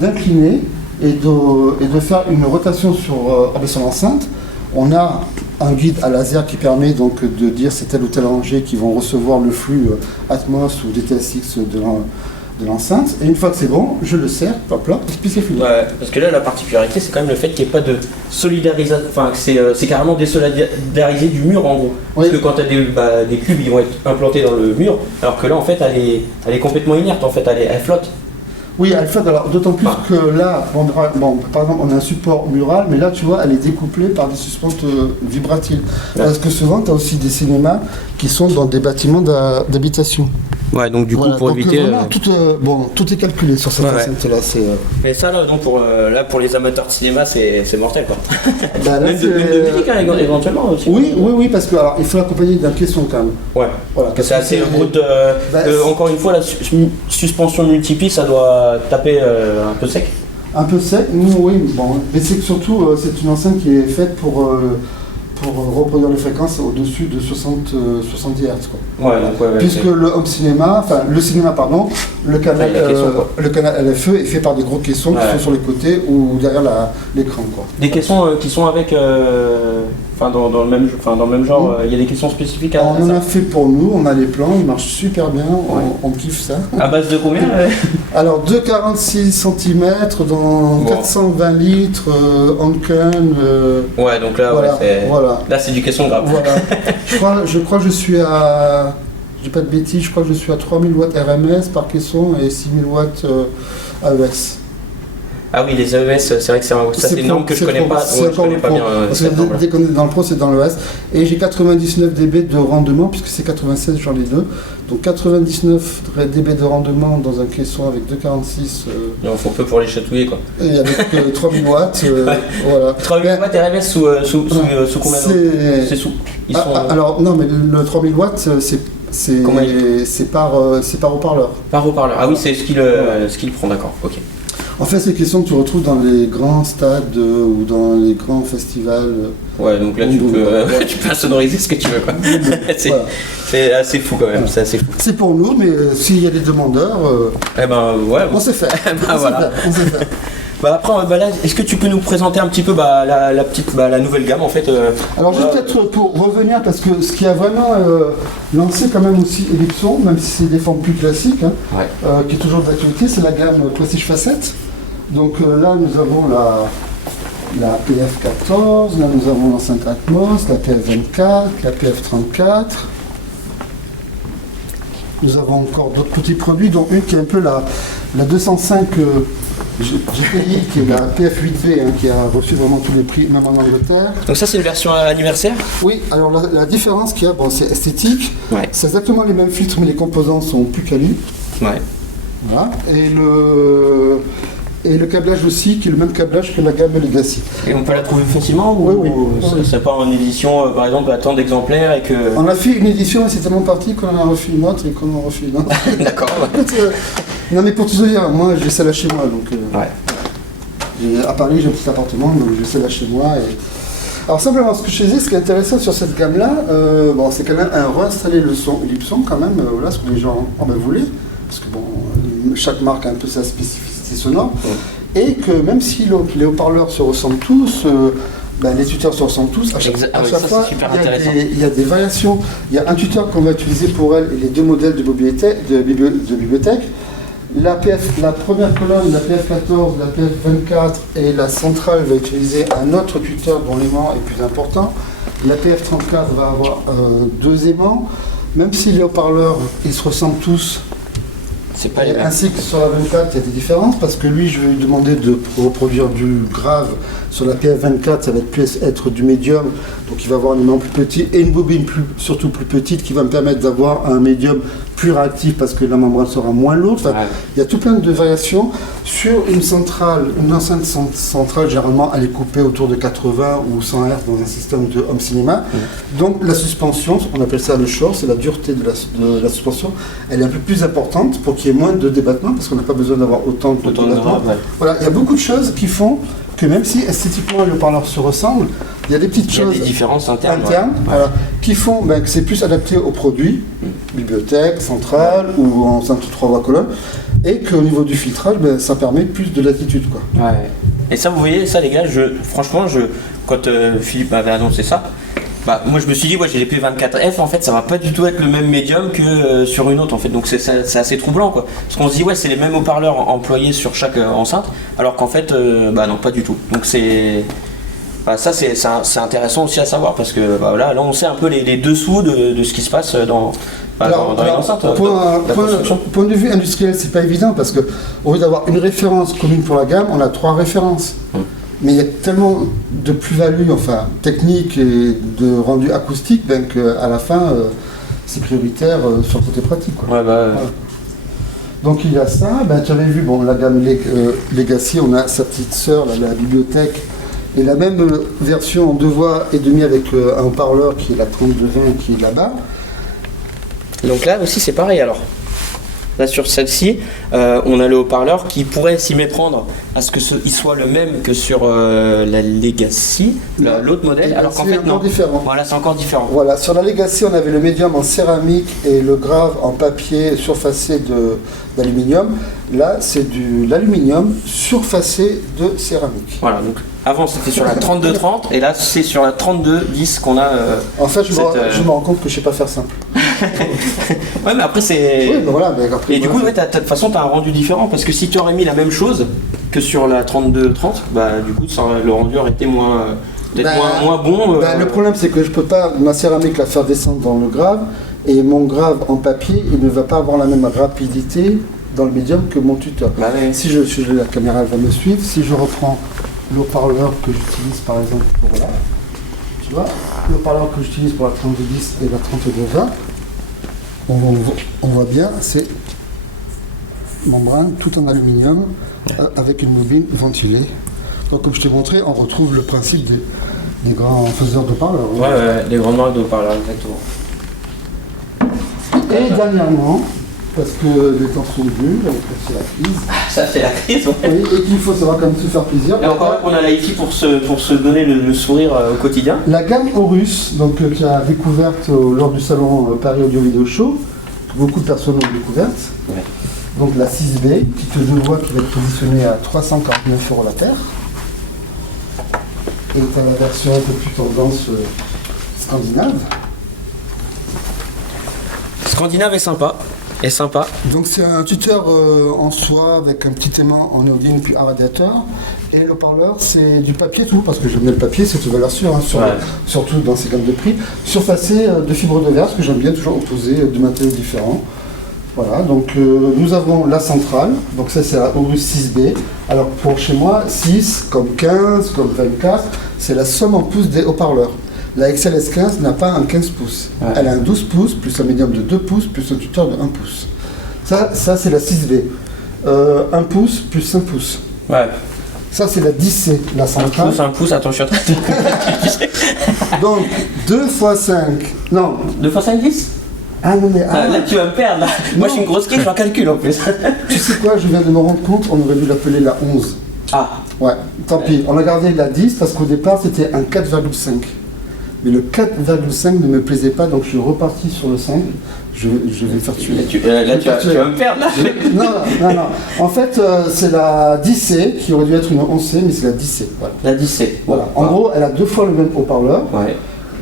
d'incliner et de faire une rotation sur l'enceinte. On a un guide à laser qui permet donc de dire c'est telle ou telle rangée qui vont recevoir le flux Atmos ou DTSX de l'enceinte. Et une fois que c'est bon, je le serre, hop là, et puis c'est fini. Ouais, parce que là, la particularité, c'est quand même le fait qu'il n'y ait pas de solidarisation. Enfin, que c'est carrément désolidarisé du mur en gros. Oui. Parce que quand tu as des cubes, ils vont être implantés dans le mur, alors que là, en fait, elle est complètement inerte, en fait, elle flotte. Oui, elle flotte, alors d'autant plus que là, par exemple, on a un support mural, mais là, tu vois, elle est découplée par des suspentes vibratiles. Ouais. Parce que souvent, tu as aussi des cinémas qui sont dans des bâtiments d'habitation. Ouais, donc du coup, pour éviter. Tout est calculé sur cette enceinte-là. Mais ça, là, donc, pour les amateurs de cinéma, c'est mortel, quoi. Là, même de musique, hein, éventuellement aussi. Oui, parce qu'il faut l'accompagner d'un caisson quand même. Ouais, voilà, c'est assez brut. Encore une fois, la suspension multipiste, ça doit taper un peu sec. Un peu sec, oui, bon. Mais c'est que surtout, c'est une enceinte qui est faite pour reproduire les fréquences au-dessus de 70 Hz. Quoi. Ouais, donc, puisque le cinéma, le canal LFE est fait par des gros caissons qui sont sur les côtés ou derrière l'écran. Des caissons qui sont avec, dans le même genre, il y a des caissons spécifiques à on en a fait pour nous, on a les plans, ils marchent super bien, on kiffe ça. À base de combien Alors 2,46 cm dans 420 litres, Anken. Ouais, donc là, là c'est du caisson grave. Voilà. je crois que je suis à. J'ai pas de bêtises, je crois que je suis à 3000 watts RMS par caisson et 6000 watts AES. Ah oui, les AES, c'est vrai que c'est une norme que je connais pas. Je connais pas bien. Parce que dès qu'on est dans le pro, c'est dans l'ES. Et j'ai 99 dB de rendement, puisque c'est 96, j'en ai deux. Donc 99 dB de rendement dans un caisson avec 2,46. Il en faut peu pour les chatouiller, quoi. Et avec 3000 watts. Voilà. 3000 watts RMS sous combien de c'est sous Alors, non, mais le 3000 watts, c'est par haut-parleur. Par haut-parleur. Ah oui, c'est ce qu'il prend, d'accord. Ok. En fait, c'est des questions que tu retrouves dans les grands stades ou dans les grands festivals. Ouais, donc là, tu peux insonoriser ce que tu veux, quoi. C'est assez fou, quand même. C'est assez fou. C'est pour nous, mais s'il y a des demandeurs, on sait faire. On sait faire. Après, là, est-ce que tu peux nous présenter un petit peu la nouvelle gamme, en fait Alors, juste peut-être pour revenir, parce que ce qui a vraiment lancé quand même aussi Ellipson, même si c'est des formes plus classiques, qui est toujours d'actualité, c'est la gamme Prestige Facette. Donc là, nous avons la PF14, là nous avons l'enceinte Atmos, la PF24, la PF34. Nous avons encore d'autres petits produits, dont une qui est un peu la 205 GPI, qui est la PF8V, qui a reçu vraiment tous les prix, même en Angleterre. Donc ça, c'est une version anniversaire ? Oui, alors la différence qu'il y a, c'est esthétique. Ouais. C'est exactement les mêmes filtres, mais les composants sont plus quali. Ouais. Voilà. Et le câblage aussi, qui est le même câblage que la gamme Legacy. Et on peut la trouver facilement Oui. C'est pas en édition, par exemple, à tant d'exemplaires et que... On a fait une édition, mais c'est tellement parti qu'on en a refait une autre et qu'on en refait une autre. D'accord. Non, mais pour tout dire, moi, j'ai celle-là chez moi. Donc, à Paris, j'ai un petit appartement, donc j'ai celle-là chez moi. Alors simplement, ce que je disais, ce qui est intéressant sur cette gamme-là, c'est quand même réinstaller le son Ellipson, quand même, ce que les gens voulaient. Parce que chaque marque a un peu sa spécificité sonore. Et que même si les haut-parleurs se ressemblent tous, les tuteurs se ressemblent tous, à chaque fois, il y a des variations. Il y a un tuteur qu'on va utiliser pour elle et les deux modèles de bibliothèque. La première colonne, la PF14, la PF24 et la centrale va utiliser un autre tuteur dont l'aimant est plus important. La PF34 va avoir 2 aimants. Même si les haut-parleurs, ils se ressemblent tous, C'est pas les mêmes. ainsi que sur la 24, il y a des différences, parce que lui, je vais lui demander de reproduire du grave. Sur la PF24, ça va plus être du médium, donc il va avoir un aimant plus petit et une bobine surtout plus petite qui va me permettre d'avoir un médium plus réactif parce que la membrane sera moins lourde. Enfin, il y a tout plein de variations. Sur une centrale, une enceinte centrale, généralement, elle est coupée autour de 80 ou 100 Hz dans un système de home cinéma. Donc la suspension, on appelle ça le short, c'est la dureté de la suspension, elle est un peu plus importante pour qu'il y ait moins de débattement, parce qu'on n'a pas besoin d'avoir autant de débattement. Voilà, il y a beaucoup de choses qui font que même si esthétiquement les haut-parleurs se ressemblent, il y a des petites choses des différences internes. voilà, qui font que c'est plus adapté aux produits, bibliothèque, centrale ou enceinte 3 voies colonnes, et qu'au niveau du filtrage, ça permet plus de latitude, quoi. Ouais. Et ça, vous voyez, ça les gars, franchement, quand Philippe m'avait annoncé ça, moi je me suis dit, j'ai les P24F, en fait ça va pas du tout être le même médium que sur une autre en fait, donc c'est assez troublant quoi. Parce qu'on se dit c'est les mêmes haut-parleurs employés sur chaque enceinte, alors qu'en fait non, pas du tout. Donc ça c'est intéressant aussi à savoir, parce que là on sait un peu les dessous de ce qui se passe dans les enceintes. Point de vue industriel, c'est pas évident, parce que au lieu d'avoir une référence commune pour la gamme, on a 3 références. Mais il y a tellement de plus-value, technique et de rendu acoustique, qu'à la fin, c'est prioritaire sur le côté pratique, quoi. Voilà. Donc il y a ça. Tu avais vu, la gamme Legacy, on a sa petite sœur, la bibliothèque, et la même version en 2 voix et demi avec un haut-parleur qui est la 3220 qui est là-bas. Donc là aussi c'est pareil alors. Là sur celle-ci, on a le haut-parleur qui pourrait s'y méprendre à ce qu'il soit le même que sur la Legacy, l'autre modèle, alors qu'en fait non. Différent. Voilà, c'est encore différent. Voilà, sur la Legacy, on avait le médium en céramique et le grave en papier surfacé d'aluminium. Là, c'est de l'aluminium surfacé de céramique. Voilà, donc avant c'était sur la 3230 et là c'est sur la 3210 qu'on a. En fait, je me rends compte que je sais pas faire simple. Ouais, mais après c'est. Oui, mais voilà. Mais après, et du coup, de toute façon, tu as un rendu différent, parce que si tu aurais mis la même chose que sur la 3230, du coup, le rendu aurait été moins bon. Le problème, c'est que je peux pas ma céramique la faire descendre dans le grave, et mon grave en papier, il ne va pas avoir la même rapidité dans le médium que mon tuteur. Ouais. Si la caméra elle va me suivre, si je reprends le haut-parleur que j'utilise par exemple pour là, tu vois, le haut-parleur que j'utilise pour la 3210 et la 3220, on voit bien, c'est membrane tout en aluminium avec une bobine ventilée. Donc comme je t'ai montré, on retrouve le principe des grands faiseurs de haut-parleurs. Ouais, les grandes marques de haut-parleurs, exactement. Et dernièrement, parce que les temps sont venus, c'est la crise. Ça fait la crise, ouais. Oui, et qu'il faut savoir quand même se faire plaisir. Et encore qu'on a la hi-fi pour se donner le sourire au quotidien. La gamme Horus, qui a découverte lors du salon Paris Audio Video Show, beaucoup de personnes ont découverte. Ouais. Donc la 6B, petite 2 voix qui va être positionnée à 349 € la paire. Et tu as la version un peu plus tendance scandinave. Scandinave est sympa. Donc c'est un tuteur en soie avec un petit aimant en ovine puis un radiateur. Et le haut-parleur, c'est du papier tout, parce que j'aime bien le papier, c'est une valeur sûre, surtout dans ces gammes de prix. Surfacé de fibres de verre, parce que j'aime bien toujours opposer de matériaux différents. Voilà, donc nous avons la centrale, donc ça c'est la Horus 6B. Alors pour chez moi, 6 comme 15, comme 24, c'est la somme en pouces des haut-parleurs. La XLS15 n'a pas un 15 pouces. Ouais. Elle a un 12 pouces, plus un médium de 2 pouces, plus un tuteur de 1 pouce. Ça c'est la 6V. 1 pouce plus 5 pouces. Ouais. Ça, c'est la 10C, la centrale. 1 pouce, attends, je suis en train de... Donc, 2 x 5... Non. 2 x 5, 10 Ah non, mais... là, tu vas me perdre. Là. Moi, je suis une grosse kid, je en calcul en plus. Tu sais quoi, je viens de me rendre compte, on aurait dû l'appeler la 11. Ah. Ouais, tant pis. On a gardé la 10 parce qu'au départ, c'était un 4,5. Mais le 4,5 ne me plaisait pas, donc je suis reparti sur le 5. Je vais me faire tuer. Tu vas me perdre là. Non. En fait, c'est la 10C qui aurait dû être une 11C, mais c'est la 10C. Voilà. La 10C. Voilà. En gros, elle a 2 fois le même haut-parleur. Ouais.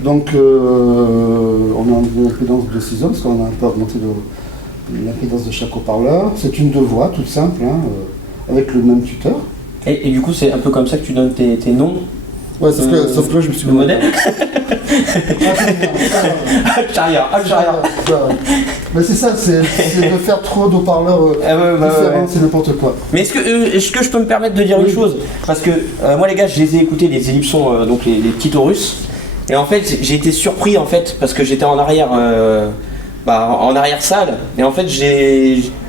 Donc, on a une impédance de 6 ohms, parce qu'on a un peu augmenté l'impédance de chaque haut-parleur. C'est une 2 voix, toute simple, hein, avec le même tuteur. Et du coup, c'est un peu comme ça que tu donnes tes noms. Ouais, sauf que là, je me suis... Le modèle. Charrière. Mais c'est ça, c'est de faire trop d'haut-parleurs différents, c'est n'importe quoi. Mais est-ce que je peux me permettre de dire une chose? Parce que moi, les gars, je les ai écoutés, les Ellipson, donc les petits Taurus. Et en fait, j'ai été surpris, en fait, parce que j'étais en arrière... en arrière salle, et en fait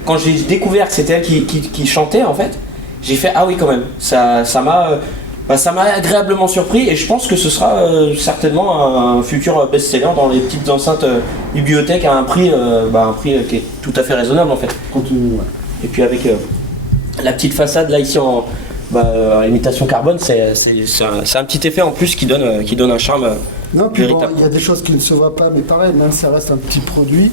quand j'ai découvert que c'était elle qui chantait, en fait, j'ai fait ah oui quand même, ça m'a agréablement surpris, et je pense que ce sera certainement un futur best-seller dans les petites enceintes bibliothèques à un prix qui est tout à fait raisonnable en fait. Et puis avec la petite façade là ici en imitation carbone, c'est un petit effet en plus qui donne un charme. Non, puis bon, il y a des choses qui ne se voient pas, mais pareil, même si ça reste un petit produit.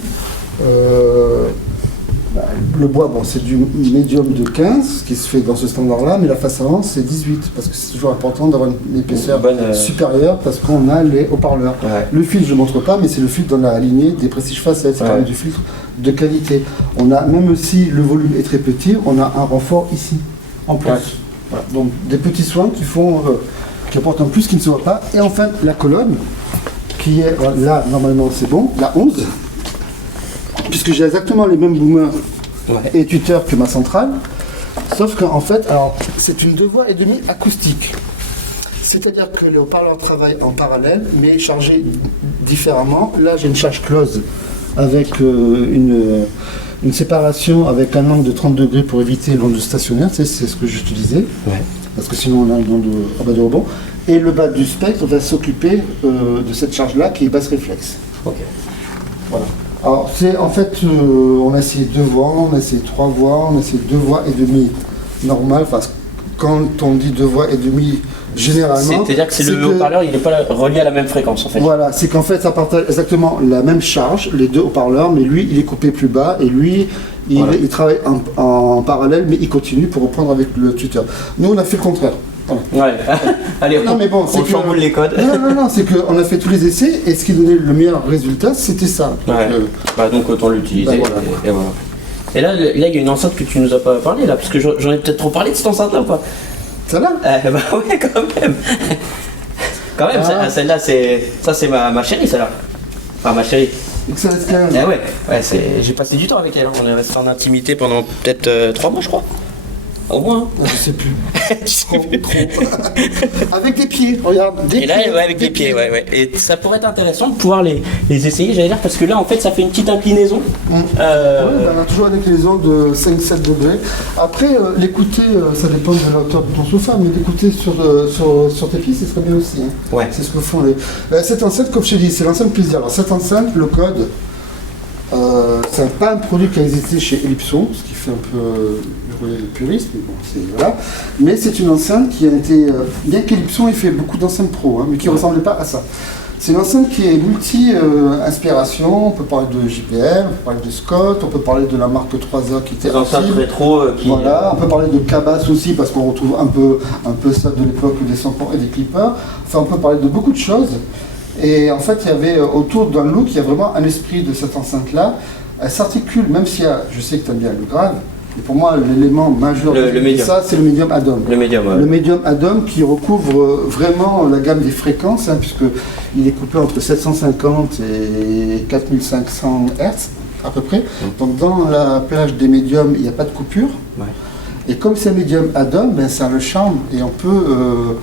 Le bois, bon, c'est du médium de 15 qui se fait dans ce standard-là, mais la face avant, c'est 18, parce que c'est toujours important d'avoir une épaisseur supérieure, parce qu'on a les haut-parleurs. Ouais. Le fil, je ne montre pas, mais c'est le fil dans la lignée des Prestige Facettes, c'est quand même du filtre de qualité. On a, même si le volume est très petit, on a un renfort ici, en plus. Ouais. Voilà. Donc des petits soins qui apportent un plus qui ne se voit pas. Et enfin, la colonne, qui est là, normalement c'est bon, la 11, puisque j'ai exactement les mêmes boomers et tuteurs que ma centrale, sauf qu'en fait, alors c'est une 2 voix et demi acoustique. C'est-à-dire que les haut-parleurs travaillent en parallèle, mais chargés différemment. Là, j'ai une charge close avec une séparation avec un angle de 30 degrés pour éviter l'onde stationnaire, c'est ce que j'utilisais, parce que sinon on a une onde en bas de rebond. Et le bas du spectre va s'occuper de cette charge-là qui est basse réflexe. Voilà. Alors, en fait, on a essayé 2 voix, on a essayé 3 voix, on a essayé 2 voix et demi normales. Enfin, quand on dit 2 voix et demi, généralement... C'est-à-dire que le haut-parleur, il n'est pas relié à la même fréquence, en fait. Voilà, c'est qu'en fait, ça partage exactement la même charge, les deux haut-parleurs, mais lui, il est coupé plus bas, et lui, il travaille en parallèle, mais il continue pour reprendre avec le tuteur. Nous, on a fait le contraire. Voilà. Ouais. Allez, on chamboule les codes. Non, c'est qu'on a fait tous les essais et ce qui donnait le meilleur résultat, c'était ça. Donc autant l'utiliser. Et voilà. Et là, il y a une enceinte que tu nous as pas parlé là, parce que j'en ai peut-être trop parlé de cette enceinte là ou pas? Celle-là ouais, quand même. Celle-là, c'est ma chérie, celle-là. Enfin, ma chérie. XLS 15. J'ai passé du temps avec elle. On est resté en intimité pendant peut-être 3 mois, je crois. Au moins. Je sais plus. Trop. Avec des pieds, regarde. Avec des pieds. Et ça pourrait être intéressant de pouvoir les essayer, j'allais dire, parce que là, en fait, ça fait une petite inclinaison. On a toujours une inclinaison de 5-7 degrés. Après, l'écouter, ça dépend de la hauteur de ton sofa, mais l'écouter sur tes pieds, ce serait bien aussi. Hein. Ouais. C'est ce que font les... Cette enceinte, comme je t'ai dit, c'est l'enceinte plaisir. Alors, cette enceinte, le code... c'est pas un produit qui a existé chez Ellipson, ce qui fait un peu hurler les puristes, mais bon, voilà. Mais c'est une enceinte qui a été, bien qu'Ellipson ait fait beaucoup d'enceintes pro, hein, mais qui ne ressemblait pas à ça. C'est une enceinte qui est multi-inspiration, on peut parler de JBL, on peut parler de Scott, on peut parler de la marque 3A qui était des enceintes rétro Voilà, on peut parler de Cabas aussi, parce qu'on retrouve un peu ça de l'époque des Sampons et des Clippers. Enfin, on peut parler de beaucoup de choses. Et en fait, il y avait autour d'un look, il y a vraiment un esprit de cette enceinte-là. Elle s'articule, même si je sais que tu aimes bien le grave, mais pour moi, l'élément majeur de ça, c'est le médium Atom. Le médium Atom qui recouvre vraiment la gamme des fréquences, hein, puisqu'il est coupé entre 750 et 4500 Hz, à peu près. Donc dans la plage des médiums, il n'y a pas de coupure. Et comme c'est un médium Atom, ça a le charme, et on peut...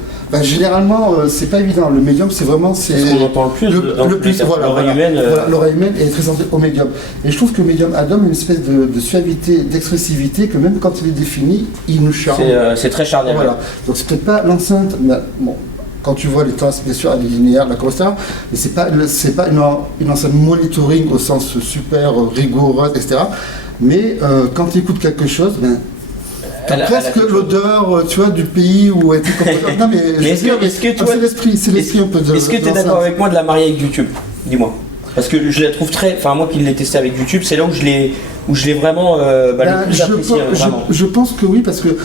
généralement, c'est pas évident. Le médium, c'est vraiment... C'est ce qu'on entend le plus. L'oreille humaine. L'oreille humaine est très sensible au médium. Et je trouve que le médium Adam a une espèce de suavité, d'expressivité, que même quand il est défini, il nous charme. C'est très charnel. Voilà. Donc c'est peut-être pas l'enceinte... Bon, quand tu vois les tasses, bien sûr, elle est linéaire, la Costa, mais c'est pas une enceinte monitoring au sens super rigoureux, etc. Mais quand tu écoutes quelque chose... T'as presque l'odeur, tu vois, du pays où a été composé. Non, mais est-ce que toi, c'est l'esprit un peu de... Est-ce que tu es d'accord avec moi de la marier avec YouTube? Dis-moi. Parce que je la trouve très... Enfin, moi qui l'ai testé avec YouTube, c'est là où je l'ai vraiment le plus apprécié. Je pense que oui, parce que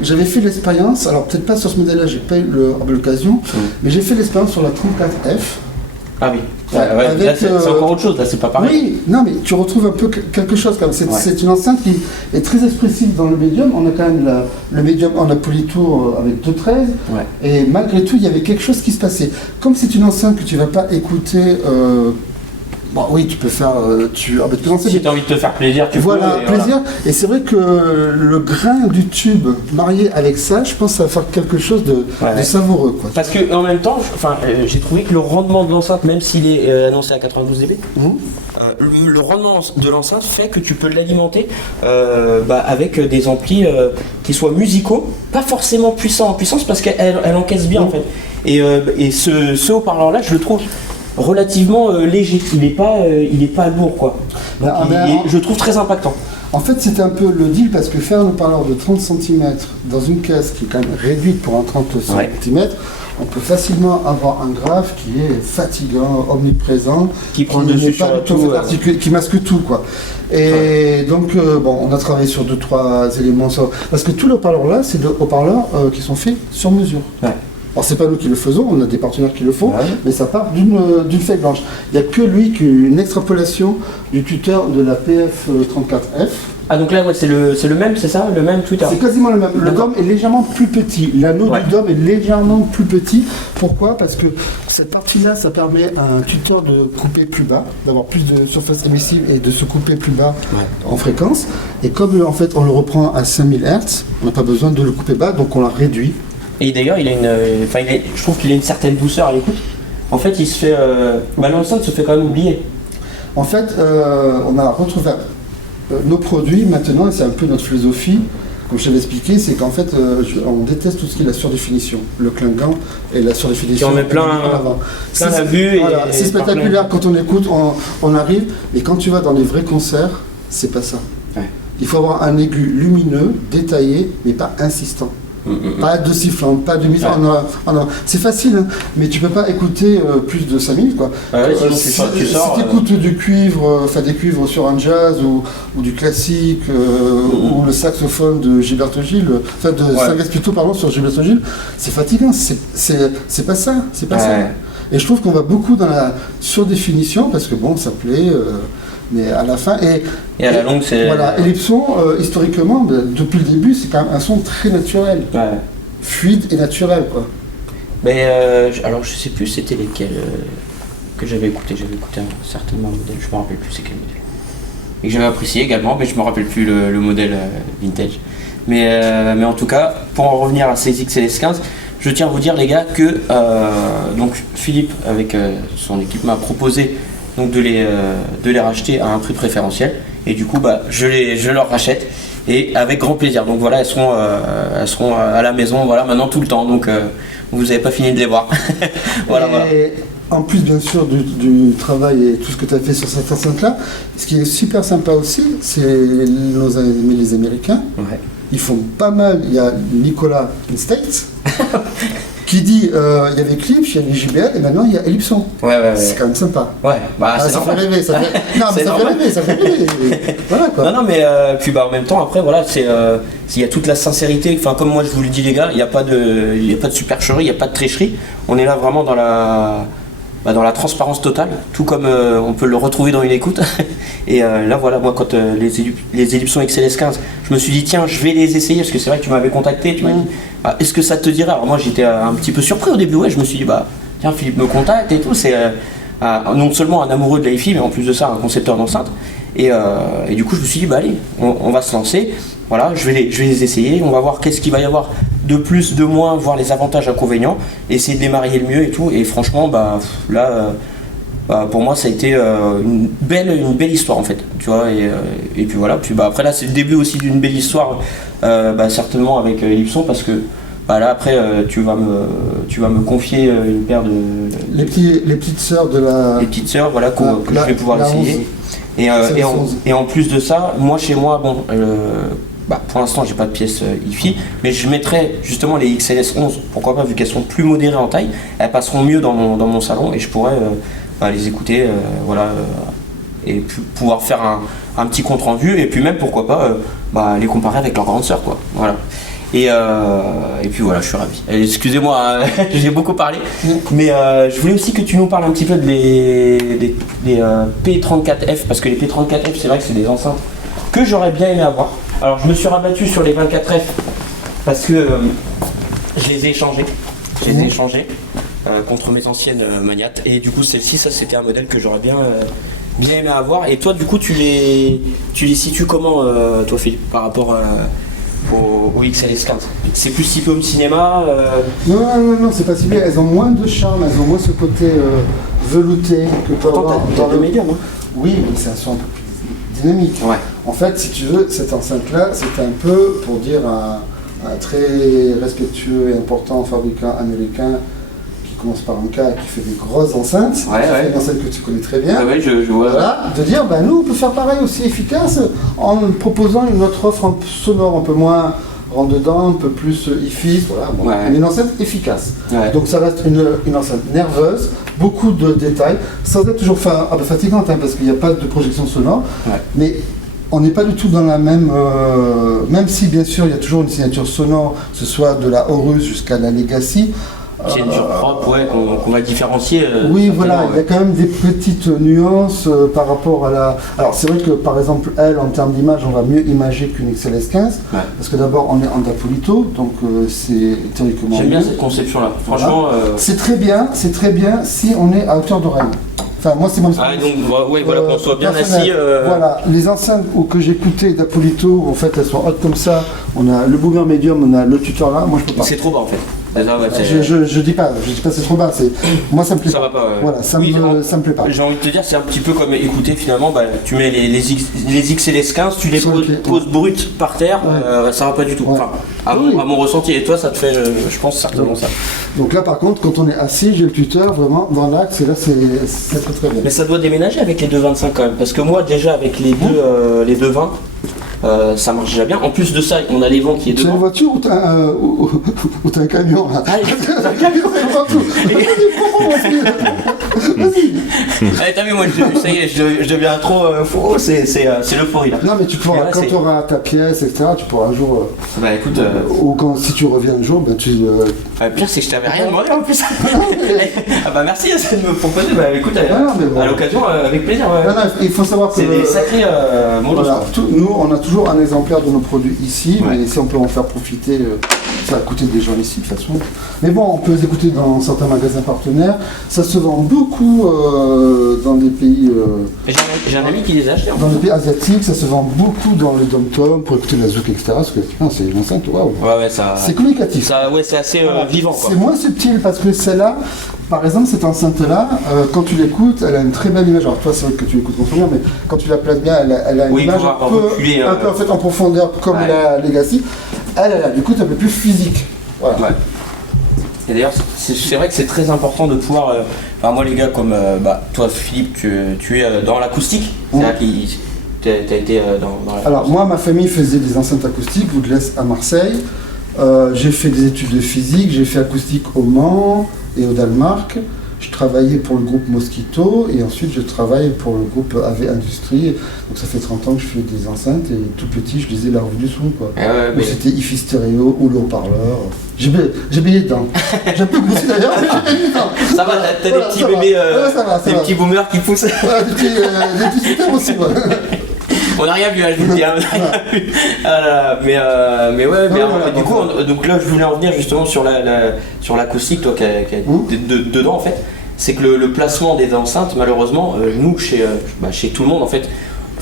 j'avais fait l'expérience, alors peut-être pas sur ce modèle-là, j'ai pas eu l'occasion, mais j'ai fait l'expérience sur la 34F, Ah oui. Avec, là, c'est encore autre chose, là c'est pas pareil. Oui, non mais tu retrouves un peu quelque chose comme c'est une enceinte qui est très expressive dans le médium. On a quand même le médium en Polytour avec 2.13 et malgré tout il y avait quelque chose qui se passait. Comme c'est une enceinte que tu vas pas écouter. Bon, oui, tu peux faire. Si tu as envie de te faire plaisir, tu peux. Plaisir. Voilà. Et c'est vrai que le grain du tube marié avec ça, je pense que ça va faire quelque chose de savoureux. Quoi. Parce que en même temps, j'ai trouvé que le rendement de l'enceinte, même s'il est annoncé à 92 dB, le rendement de l'enceinte fait que tu peux l'alimenter avec des amplis qui soient musicaux, pas forcément puissants en puissance, parce qu'elle encaisse bien en fait. Et ce haut-parleur-là, je le trouve relativement léger, il est pas lourd quoi. Donc, je le trouve très impactant. En fait c'était un peu le deal parce que faire un haut-parleur de 30 cm dans une caisse qui est quand même réduite pour un 30 cm, on peut facilement avoir un graphe qui est fatigant, omniprésent, qui prend le dessus sur tout, qui masque tout quoi. Et donc on a travaillé sur 2-3 éléments parce que tous les haut-parleurs là c'est des haut-parleurs qui sont faits sur mesure. Alors c'est pas nous qui le faisons, on a des partenaires qui le font, mais ça part d'une feuille blanche. Il n'y a que lui qui a une extrapolation du tuteur de la PF34F. Ah donc là c'est le même, c'est ça, le même tuteur. C'est quasiment le même. Le dôme est légèrement plus petit. L'anneau du dôme est légèrement plus petit. Pourquoi ? Parce que cette partie-là, ça permet à un tuteur de couper plus bas, d'avoir plus de surface émissive et de se couper plus bas en fréquence. Et comme en fait on le reprend à 5000 Hz, on n'a pas besoin de le couper bas, donc on la réduit. Et d'ailleurs, je trouve qu'il a une certaine douceur à l'écoute. En fait, il se fait, l'enceinte se fait quand même oublier. En fait, on a retrouvé nos produits maintenant, et c'est un peu notre philosophie, comme je t'avais expliqué, c'est qu'en fait, on déteste tout ce qui est la surdéfinition, le clinquant et la surdéfinition. Qui en met plein la vue. C'est spectaculaire quand on écoute, on arrive, mais quand tu vas dans les vrais concerts, c'est pas ça. Il faut avoir un aigu lumineux, détaillé, mais pas insistant. Pas de sifflant, pas de mise c'est facile, hein, mais tu peux pas écouter plus de 5 minutes quoi. Si tu écoutes du cuivre, des cuivres sur un jazz ou du classique ou le saxophone de Gilberto Gil, Saint Plutôt pardon sur Gilberto Gil, c'est fatigant, c'est pas ça, ça. Et je trouve qu'on va beaucoup dans la surdéfinition parce que bon ça plaît. Mais à la fin, et à la longue, c'est. Voilà, Ellipson, historiquement, depuis le début, c'est quand même un son très naturel. Fluide et naturel, quoi. Mais alors, je sais plus c'était lesquels que j'avais écouté. J'avais écouté certainement un modèle, je me rappelle plus c'est quel modèle. Et que j'avais apprécié également, mais je me rappelle plus le modèle vintage. Mais en tout cas, pour en revenir à ces XLS15, je tiens à vous dire, les gars, que donc Philippe, avec son équipe, m'a proposé. Donc de les racheter à un prix préférentiel et du coup je leur rachète et avec grand plaisir. Donc voilà, elles seront à la maison maintenant tout le temps, donc vous n'avez pas fini de les voir. voilà. En plus bien sûr du travail et tout ce que tu as fait sur cette enceinte là, ce qui est super sympa aussi, c'est nos amis les Américains. Ils font pas mal, il y a Nicolas in States qui dit il y avait Klipsch, il y avait JBL et maintenant il y a Ellipson. C'est quand même sympa. Ça fait rêver, ça fait rêver. Voilà quoi. Non mais puis en même temps après voilà, c'est il y a toute la sincérité, enfin comme moi je vous le dis les gars, il n'y a pas de supercherie, il n'y a pas de tricherie. On est là vraiment dans la transparence totale, tout comme on peut le retrouver dans une écoute. Et là voilà, moi quand les Ellipson XLS15, je me suis dit tiens, je vais les essayer parce que c'est vrai que tu m'avais contacté, tu m'as dit est-ce que ça te dirait. Alors moi j'étais un petit peu surpris au début, je me suis dit tiens Philippe me contacte et tout, c'est non seulement un amoureux de l'hi-fi mais en plus de ça un concepteur d'enceinte. Et du coup je me suis dit allez, on va se lancer. Voilà, je vais les essayer, on va voir qu'est-ce qu'il va y avoir de plus, de moins, voir les avantages, inconvénients, essayer de les marier le mieux et tout. Et franchement, pour moi, ça a été une belle histoire en fait, tu vois. Et puis voilà, puis après là, c'est le début aussi d'une belle histoire, certainement avec Ellipson, parce que là après, tu vas me confier une paire de les petites sœurs de la. Les petites sœurs, voilà, que je vais pouvoir essayer. Et en plus de ça, moi chez moi, pour l'instant j'ai pas de pièces hi-fi, mais je mettrai justement les XLS11, pourquoi pas, vu qu'elles sont plus modérées en taille, elles passeront mieux dans mon salon et je pourrais les écouter, et pouvoir faire un petit compte rendu et puis même pourquoi pas les comparer avec leur grande sœur quoi. Voilà. Et puis voilà, je suis ravi. Excusez-moi, hein, j'ai beaucoup parlé, mais je voulais aussi que tu nous parles un petit peu des P34F, parce que les P34F, c'est vrai que c'est des enceintes que j'aurais bien aimé avoir. Alors je me suis rabattu sur les 24F parce que je les ai échangés. Contre mes anciennes Maniat. Et du coup, celle-ci, ça c'était un modèle que j'aurais bien aimé avoir. Et toi, du coup, tu les situes comment, toi, Philippe, par rapport au XLS15? C'est plus type home cinéma Non, c'est pas si bien. Elles ont moins de charme, elles ont moins ce côté velouté que Pourtant, t'as le médium, hein. Oui, mais c'est un son un peu plus dynamique. Ouais. En fait, si tu veux, cette enceinte-là, c'est un peu, pour dire un très respectueux et important fabricant américain qui commence par un K et qui fait des grosses enceintes, une enceinte que tu connais très bien, je vois. Voilà, de dire, nous on peut faire pareil aussi efficace en proposant une autre offre sonore un peu moins rentre-dedans, un peu plus hi-fi, une enceinte efficace. Ouais. Donc ça reste une enceinte nerveuse, beaucoup de détails, sans être toujours fatigante, parce qu'il n'y a pas de projection sonore, mais on n'est pas du tout dans la même si bien sûr il y a toujours une signature sonore, que ce soit de la Horus jusqu'à la Legacy. Signature propre, qu'on va différencier. Oui, voilà, il y a quand même des petites nuances par rapport à la... Alors c'est vrai que par exemple, elle, en termes d'image, on va mieux imager qu'une XLS15, parce que d'abord on est en Dapolito, donc c'est théoriquement... J'aime bien cette conception-là, franchement... C'est très bien si on est à hauteur d'oreille. Enfin, moi, c'est mon expérience. Voilà, qu'on soit bien assis. Voilà, les enceintes que j'écoutais d'Apolito, en fait, elles sont hautes comme ça. On a le boomer médium, on a le tuteur là. Moi, je peux pas. C'est trop bas, en fait. Je dis pas c'est trop bas. Moi, ça me plaît pas. Va pas. Voilà, ça me plaît pas. J'ai envie de te dire, c'est un petit peu comme écouter finalement. Tu mets les XLS15, tu les poses brutes par terre, ça va pas du tout. Enfin, à mon ressenti. Et toi, ça te fait, je pense, certainement ça. Donc là, par contre, quand on est assis, j'ai le tuteur vraiment dans l'axe, et là, c'est très bien. Mais ça doit déménager avec les 2,25 quand même, parce que moi, déjà avec les 2,20. Ça marche déjà bien. En plus de ça, on a les vents qui est devant. Tu as une voiture ou t'as un camion là? Ah, t'as un camion. Vas-y. Allez, t'as vu, moi, ça y est, je deviens trop faux. C'est l'euphorie là. Non, mais tu pourras, quand tu auras ta pièce, etc., tu pourras un jour. Écoute. Ou si tu reviens un jour, tu. Le pire, c'est que je t'avais rien demandé en plus. Merci de me proposer. Écoute, à l'occasion, avec plaisir. Non, il faut savoir que. C'est des sacrés modos. Nous, on a toujours un exemplaire de nos produits ici, mais si on peut en faire profiter, ça va coûter des gens ici de toute façon. Mais bon, on peut les écouter dans certains magasins partenaires. Ça se vend beaucoup dans des pays... J'ai un ami qui les achète. Dans les pays asiatiques, ça se vend beaucoup dans les dom-toms pour écouter la zouk, etc. Parce que c'est une enceinte, waouh. C'est communicatif. C'est assez vivant. C'est moins subtil parce que celle-là, par exemple, cette enceinte-là, quand tu l'écoutes, elle a une très belle image. Alors toi, c'est vrai que tu l'écoutes en mais quand tu la places bien, elle a une image un peu en fait en profondeur comme la Legacy. Elle a du coup un peu plus physique. Voilà. Ouais. Et d'ailleurs, c'est vrai que c'est très important de pouvoir... moi, les gars, comme toi, Philippe, tu es dans l'acoustique. C'est là tu as été dans la... Alors, moi, ma famille faisait des enceintes acoustiques, Woodless à Marseille. J'ai fait des études de physique, j'ai fait acoustique au Mans et au Danemark. Je travaillais pour le groupe Mosquito et ensuite je travaille pour le groupe AV Industrie. Donc ça fait 30 ans que je fais des enceintes et tout petit je lisais la revue du son quoi. Mais... C'était hi-fi stéréo ou haut-parleur. J'ai baigné dedans. J'ai un peu poussé d'ailleurs, mais j'ai baigné dedans. Ça va, t'as des petits bébés, des petits boomers qui poussent. Des petits systèmes aussi. On n'a rien vu, je vous le dis. Du coup, donc là, je voulais en venir justement sur l'acoustique, toi, qui est dedans en fait. C'est que le placement des enceintes, malheureusement, nous, chez tout le monde, en fait,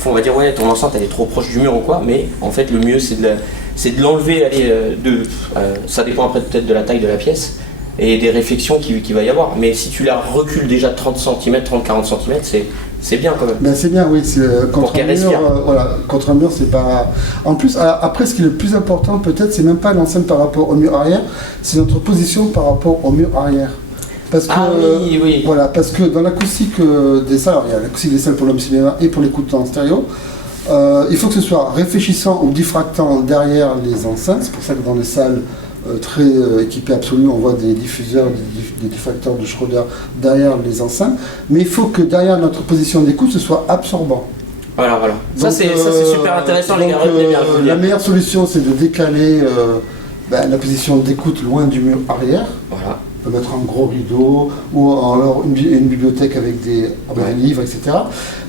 on va dire ton enceinte elle est trop proche du mur ou quoi, mais en fait, le mieux c'est de l'enlever. Ça dépend après peut-être de la taille de la pièce et des réflexions qu'il va y avoir. Mais si tu la recules déjà de 30 cm, 30-40 cm, c'est bien quand même. Ben c'est bien, oui. Contre un mur, contre un mur, c'est pas. En plus, après, ce qui est le plus important, peut-être, c'est même pas l'enceinte par rapport au mur arrière, c'est notre position par rapport au mur arrière. Parce que, oui. Voilà, parce que dans l'acoustique des salles, il y a l'acoustique des salles pour l'homme cinéma et pour l'écoute en stéréo. Il faut que ce soit réfléchissant ou diffractant derrière les enceintes. C'est pour ça que dans les salles très équipées absolues, on voit des diffuseurs, des diffracteurs de Schroeder derrière les enceintes. Mais il faut que derrière notre position d'écoute, ce soit absorbant. Voilà. Donc, ça c'est super intéressant, les gars. La meilleure solution, c'est de décaler la position d'écoute loin du mur arrière. Voilà. On peut mettre un gros rideau ou alors une bibliothèque avec des livres, etc.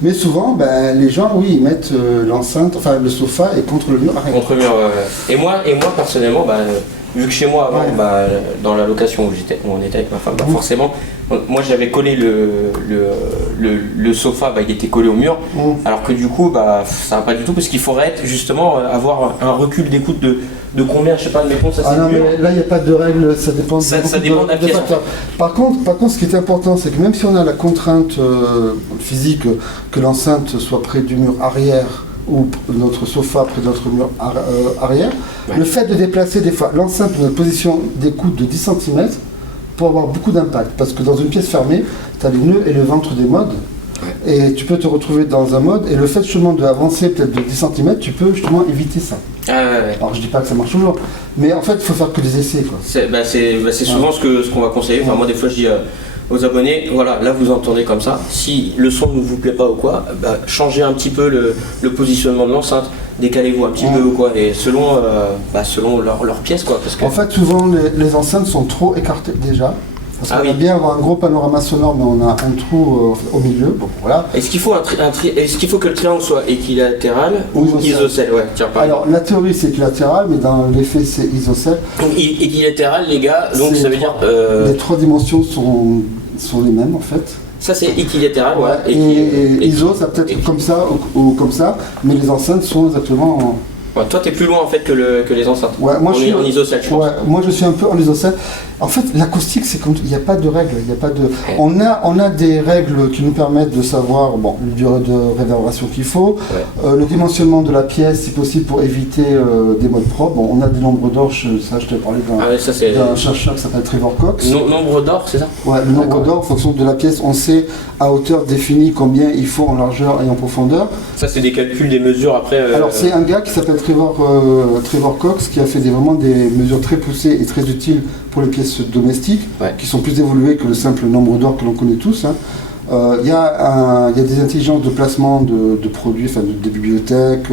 Mais souvent, les gens, oui, ils mettent l'enceinte, enfin le sofa est contre le mur arrière. Contre le mur. Et moi personnellement, vu que chez moi, avant, dans la location où on était avec ma femme, forcément, moi j'avais collé le sofa, il était collé au mur, alors que du coup, ça va pas du tout, parce qu'il faudrait justement avoir un recul d'écoute de combien, je sais pas, mettons, ça c'est non, le mur. mais là il n'y a pas de règle, ça dépend de la pièce. Par contre, ce qui est important, c'est que même si on a la contrainte physique que l'enceinte soit près du mur arrière, ou notre sofa près de notre mur arrière, le fait de déplacer des fois l'enceinte dans une position d'écoute de 10 cm peut avoir beaucoup d'impact, parce que dans une pièce fermée, tu as les nœuds et le ventre des modes, et tu peux te retrouver dans un mode, et le fait justement d'avancer peut-être de 10 cm, tu peux justement éviter ça. Alors je dis pas que ça marche toujours, mais en fait il faut faire que des essais, quoi. C'est souvent ce qu'on va conseiller. Moi des fois je dis aux abonnés, voilà, là vous entendez comme ça, si le son ne vous plaît pas ou quoi, changez un petit peu le positionnement de l'enceinte, décalez-vous un petit peu ou quoi, et selon leur pièce, quoi. Parce que... En fait, souvent les enceintes sont trop écartées déjà. Parce qu'on aime bien avoir un gros panorama sonore, mais on a un trou au milieu. Bon, voilà. Est-ce qu'il faut que le triangle soit équilatéral ou isocèle? Alors la théorie c'est équilatéral, mais dans les faits c'est isocèle. Donc équilatéral, les gars, donc ça veut dire... Les trois dimensions sont les mêmes en fait. Ça c'est équilatéral, et ISO ça peut être comme ça ou comme ça, mais les enceintes sont exactement... toi t'es plus loin en fait que les enceintes. Moi je suis en isocèle, je pense. Moi je suis un peu en isocèle. En fait, l'acoustique, c'est comme il n'y a pas de règles, il n'y a pas de. On a des règles qui nous permettent de savoir le durée de réverbération qu'il faut, le dimensionnement de la pièce, si possible, pour éviter des modes propres. Bon, on a des nombres d'or, ça je t'ai parlé d'un chercheur qui s'appelle Trevor Cox. Nombre d'or, c'est ça? Ouais, le nombre d'or en fonction de la pièce, on sait à hauteur définie combien il faut en largeur et en profondeur. Ça, c'est des calculs, des mesures après. Alors c'est un gars qui s'appelle Trevor Cox qui a fait vraiment des mesures très poussées et très utiles pour les pièces domestiques, qui sont plus évoluées que le simple nombre d'or que l'on connaît tous. Il y a des intelligences de placement de produits, des bibliothèques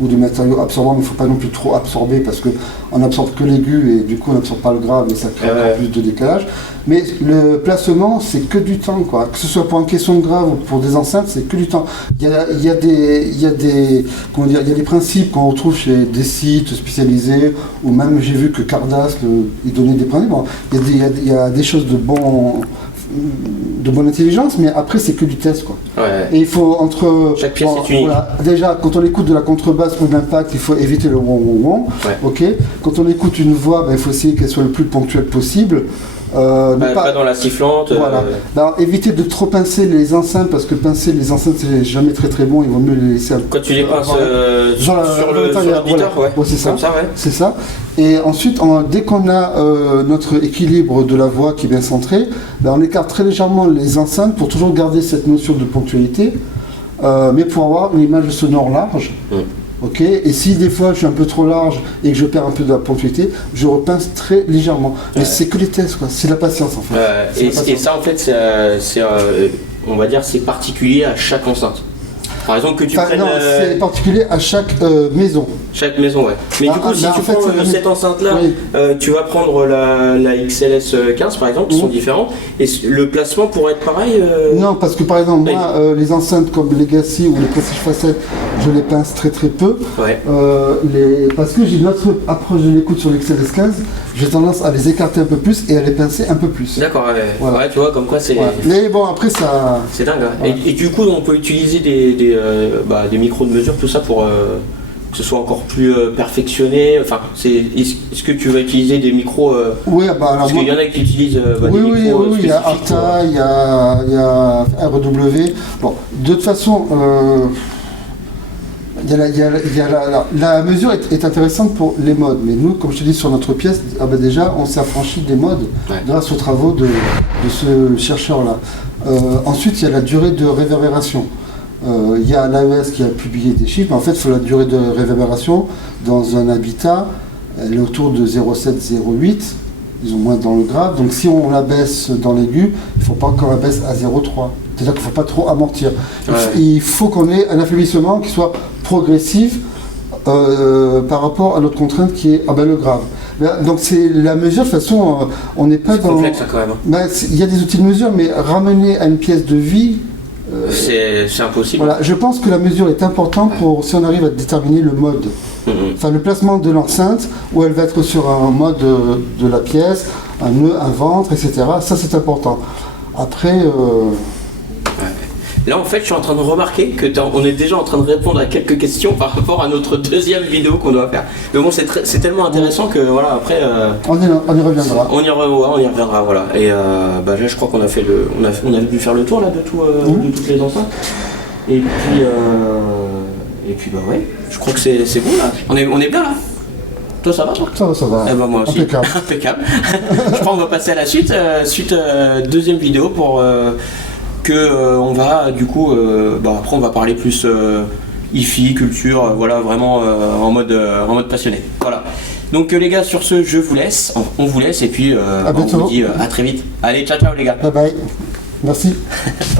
ou de matériaux absorbants, mais il ne faut pas non plus trop absorber parce qu'on n'absorbe que l'aigu et du coup on n'absorbe pas le grave et ça crée plus de décalage. Mais le placement, c'est que du temps, quoi. Que ce soit pour un caisson de grave ou pour des enceintes, c'est que du temps. Il y a des principes qu'on retrouve chez des sites spécialisés, ou même j'ai vu que Cardass, il donnait des principes. Bon, il y a des choses de bonne intelligence, mais après c'est que du test, quoi. Et il faut chaque pièce est unique. Déjà, quand on écoute de la contrebasse ou de l'impact, il faut éviter le wong. Ok. Quand on écoute une voix, il faut essayer qu'elle soit le plus ponctuelle possible. Pas dans la sifflante. Éviter de trop pincer les enceintes, parce que pincer les enceintes c'est jamais très très bon, il vaut mieux les laisser. Quand tu les pinces sur l'auditeur, c'est ça. Comme ça, c'est ça. Et ensuite, dès qu'on a notre équilibre de la voix qui est bien centré, on écarte très légèrement les enceintes pour toujours garder cette notion de ponctualité, mais pour avoir une image sonore large. Ok, et si des fois je suis un peu trop large et que je perds un peu de la ponctualité, je repince très légèrement. Mais c'est que les tests, quoi. C'est la patience en fait. Et ça en fait, on va dire, c'est particulier à chaque enceinte. Par exemple, que tu prennes. Non, c'est particulier à chaque maison. Chaque maison, ouais. Mais du coup, si tu prends cette enceinte-là, tu vas prendre la XLS 15 par exemple, qui sont différentes, et le placement pourrait être pareil. Non, parce que par exemple, moi, les enceintes comme Legacy ou les Prestige Facette, je les pince très très peu. Parce que j'ai une autre approche de l'écoute sur l'XLS 15, j'ai tendance à les écarter un peu plus et à les pincer un peu plus. D'accord, ouais, tu vois, comme quoi c'est. Mais bon, après ça. C'est dingue, et du coup, on peut utiliser des micros de mesure, tout ça pour que ce soit encore plus perfectionné. Enfin, est-ce que tu vas utiliser des micros alors parce qu'il y en a qui utilisent des micros spécifiques. Il y a Arta, il y a RW. Bon, de toute façon, la mesure est intéressante pour les modes, mais nous, comme je te dis, sur notre pièce, déjà, on s'est affranchi des modes grâce aux travaux de ce chercheur-là. Ensuite, il y a la durée de réverbération. Il y a l'AES qui a publié des chiffres, mais en fait, il faut la durée de réverbération dans un habitat, elle est autour de 0,7-0,8, ils ont moins dans le grave, donc si on la baisse dans l'aigu, il ne faut pas qu'on la baisse à 0,3. C'est-à-dire qu'il ne faut pas trop amortir. Il faut qu'on ait un affaiblissement qui soit progressif par rapport à notre contrainte qui est le grave. Donc c'est la mesure, de toute façon, on n'est pas C'est dans... complexe, ça, quand même. Il y a des outils de mesure, mais ramener à une pièce de vie... C'est impossible. Voilà, je pense que la mesure est importante pour si on arrive à déterminer le mode. Enfin, le placement de l'enceinte, où elle va être sur un mode de la pièce, un nœud, un ventre, etc. Ça, c'est important. Après... Là, en fait, je suis en train de remarquer que on est déjà en train de répondre à quelques questions par rapport à notre deuxième vidéo qu'on doit faire. Mais bon, c'est tellement intéressant que voilà, après... On y reviendra. On y reviendra, voilà. Et là, je crois qu'on a fait on a pu faire le tour là de toutes les enceintes. Et puis bah ouais, je crois que c'est bon là. On est bien là. Toi, ça va, toi? Ça va. Eh ben, moi aussi. Impeccable. Impeccable. Je crois qu'on va passer à la suite. Deuxième vidéo pour on va du coup. Après, on va parler plus IFI, culture, voilà, vraiment en mode passionné. Voilà. Donc les gars, sur ce, je vous laisse. On vous laisse et puis on vous dit à très vite. Allez, ciao, ciao les gars. Bye bye. Merci.